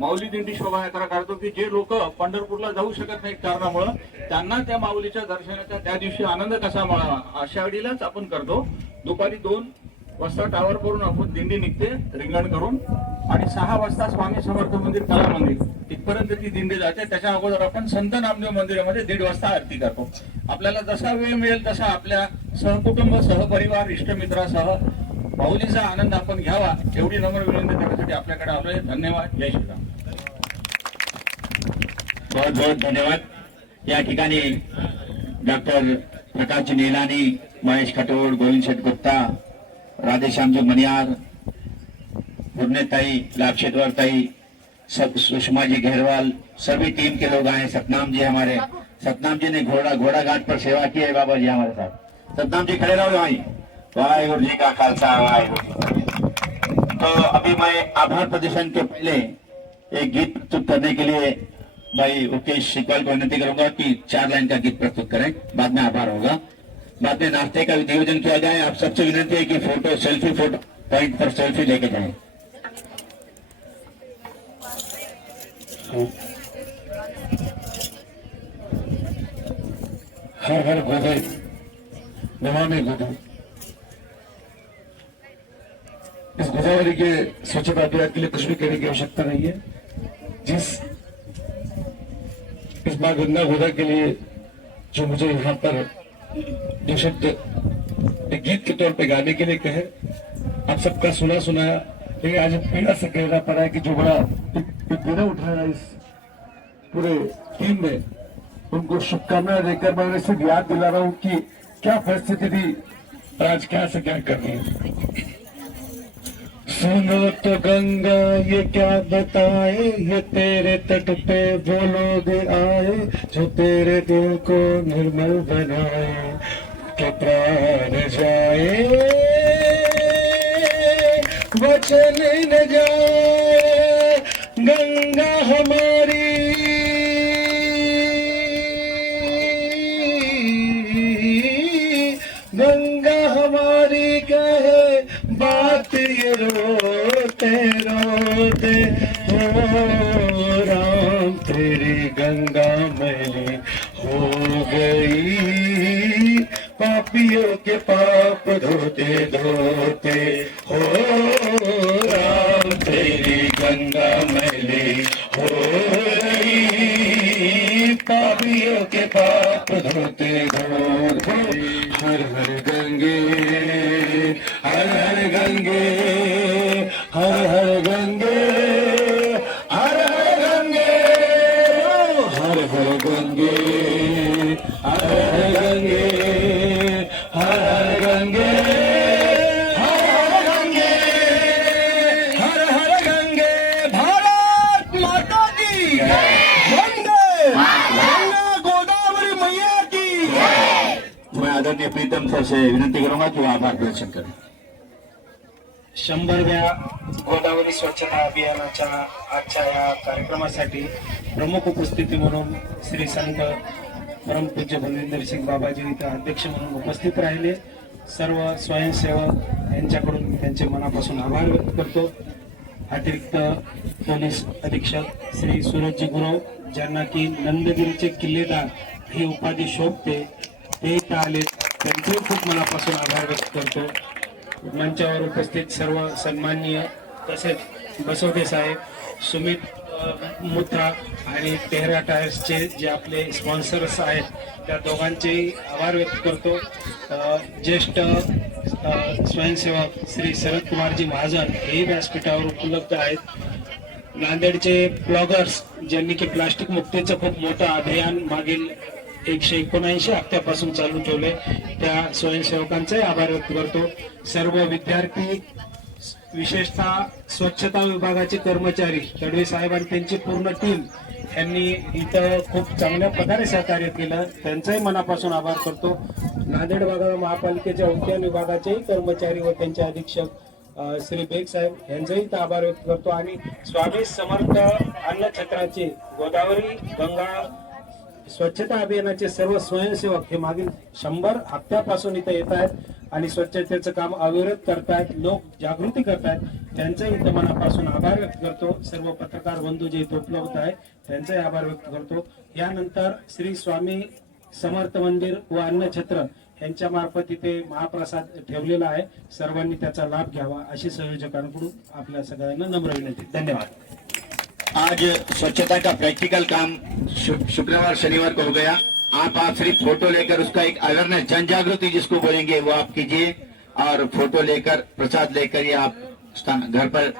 माऊली दिंडी शोभायात्रा काढतो की जे लोक पंढरपूरला जाऊ शकत नाही कारणामुळं त्यांना त्या माऊलीच्या दर्शनाचा त्या दिवशी आनंद कसा मिळावा अशा वेळीलाच आपण करतो। दुपारी 2 वाजता टावर करून आपण दिंडी निघते रिंगण करून, आणि 6 वाजता स्वामी समर्थ मंदिर कला मंदिर तिथपर्यंत ती दिंडी जाते। त्याच्या अगोदर आपण संत नामदेव मंदिरामध्ये 1:30 वाजता आरती करतो। आपल्याला जसा वेळ मिळेल तसा आपल्या सहकुटुंब सहपरिवार इष्टमित्रासह माऊलीचा आनंद आपण घ्यावा एवढी नम्र विनंती करण्यासाठी आपल्याकडे आलोय। धन्यवाद। जय श्रीराम। बहुत बहुत धन्यवाद। या ठिकाणी डॉक्टर प्रकाश नीलानी, महेश खटोड, गोविंद शेठ गुप्ता, राधेश्याम जी मनियार, पूर्णताई, लाभशेटवर ताई, सब सुषमा जी घेरवाल, सभी टीम के लोग आए। सतनाम जी हमारे, सतनाम जी ने घोड़ा घाट पर सेवा की है बाबा जी हमारे साथ। सतनाम जी खड़े रहो भाई। वाहिगुरु जी का खालसा, वाहिगुरु जी। तो अभी मैं आभार प्रदर्शन के पहले एक गीत प्रस्तुत करने के लिए भाई मुकेश सिकवाल को विनती करूंगा कि 4 लाइन का गीत प्रस्तुत करें। बाद में आभार होगा, बाद में नाश्ते का नियोजन किया जाए। आप सबसे विनती है कि फोटो सेल्फी फोटो पॉइंट पर सेल्फी लेके जाएं। हर हर गोदे नमामि गोदे। इस गोदावरी के स्वच्छता अभियान के लिए कुछ भी कहने की आवश्यकता नहीं है। इस मां गंगा गोदा के लिए जो मुझे यहाँ पर दो शब्द एक गीत के तौर पे गाने के लिए कहे, आप सबका सुना सुनाया, लेकिन आज पीड़ा से कहना पड़ा है कि जो बड़ा एक पीड़ा उठाया इस पूरे टीम ने, उनको शुभकामनाएं देकर मैं उन्हें सिर्फ याद दिला रहा हूँ कि क्या परिस्थिति थी और आज क्या से क्या कर रही है। सुनो तो गंगा ये क्या बताए, ये तेरे तट पे वो लोग आए जो तेरे दिल को निर्मल बनाए, के प्राण जाए वचन न जाए। रोते रोते हो राम तेरी गंगा मैली हो गई, पापियों के पाप धोते धोते हो राम तेरी गंगा मैली हो गई, पापियों के पाप धोते धोते। हर हर गंगे हर हर गंगे हर हर गंगे हर हर गंगे हर हर गंगे हर हर गंगे हर हर गंगे हर हर गंगे हर हर गंगे। भारत माता की वंदे गंगा गोदावरी मैया की। मैं आदरणीय प्रीतम सर से विनंती करूंगा कि वो आभार प्रदर्शन करें। 100व्या गोदावरी स्वच्छता अभियानाच्या आजच्या या कार्यक्रमासाठी प्रमुख उपस्थिती म्हणून श्री संत परमपूज्य बलविंदर सिंग बाबाजी इथं अध्यक्ष म्हणून उपस्थित राहिले। सर्व स्वयंसेवक यांच्याकडून त्यांचे मनापासून आभार व्यक्त करतो। अतिरिक्त पोलीस अधीक्षक श्री सूरजजी गुरव, ज्यांना की नंदगिरीचे किल्लेदार ही उपाधी शोभते, ते इथं आले, त्यांचे खूप मनापासून आभार व्यक्त करतो। मंचावर उपस्थित सर्व सन्माननीय तसेच बसवदे साहेब, सुमित मुथा आणि तेहरा टायर्सचे जे आपले स्पॉन्सर्स आहेत त्या दोघांचेही आभार व्यक्त करतो। ज्येष्ठ स्वयंसेवक श्री शरद कुमारजी महाजन हेही व्यासपीठावर उपलब्ध आहेत। नांदेडचे ब्लॉगर्स ज्यांनी की प्लास्टिक मुक्तीचं खूप मोठं अभियान मागील 179 हप्त्यापासून चालू ठेवले, त्या स्वयंसेवकांचे आभार व्यक्त करतो। सर्व विद्यार्थी, विशेषतः स्वच्छता विभागाचे कर्मचारी, तडवी साहेब आणि त्यांची पूर्ण टीम यांनी इथं खूप चांगल्या प्रकारे सहकार्य केलं, त्यांचाही मनापासून आभार करतो। नांदेड महापालिकेच्या उद्यान विभागाचेही कर्मचारी व त्यांचे अधीक्षक श्री बेग साहेब यांचाही आभार व्यक्त करतो। आणि स्वामी समर्थ अन्न छत्राचे गोदावरी गंगा स्वच्छता अभियानाचे सर्व स्वयंसेवक हे मागील 100 हप्त्यापासून इथे येत आहेत आणि स्वच्छतेचं काम अविरत करतायत, लोक जागृती करतायत, त्यांचाही इथं मनापासून आभार व्यक्त करतो। सर्व पत्रकार बंधू जे इथे उपलब्ध आहेत त्यांचाही आभार व्यक्त करतो। यानंतर श्री स्वामी समर्थ मंदिर व अन्नछत्र यांच्या मार्फत इथे महाप्रसाद ठेवलेला आहे, सर्वांनी त्याचा लाभ घ्यावा अशी संयोजकांकडून आपल्या सगळ्यांना नम्र विनंती। धन्यवाद। आज स्वच्छता का प्रैक्टिकल काम शुक्रवार शनिवार को हो गया। आप सिर्फ फोटो लेकर उसका एक अवेयरनेस, जन जागृति जिसको बोलेंगे वो आप कीजिए, और फोटो लेकर प्रसाद लेकर ये आप घर पर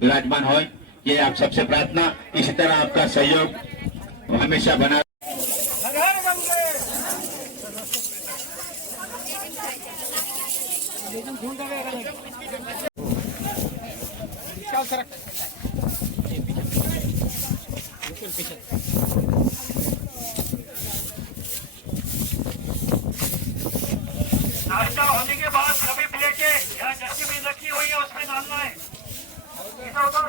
विराजमान हो, ये आप सबसे प्रार्थना। इसी तरह आपका सहयोग हमेशा बना। नाश्ता होने के बाद सभी प्लेटें यहाँ डस्टबिन रखी हुई है उसमें डालना है। इधर उधर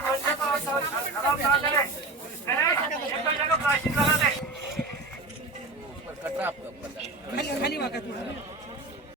खराब ना करें, एक जगह प्लास्टिक लगा दे। खाली वाका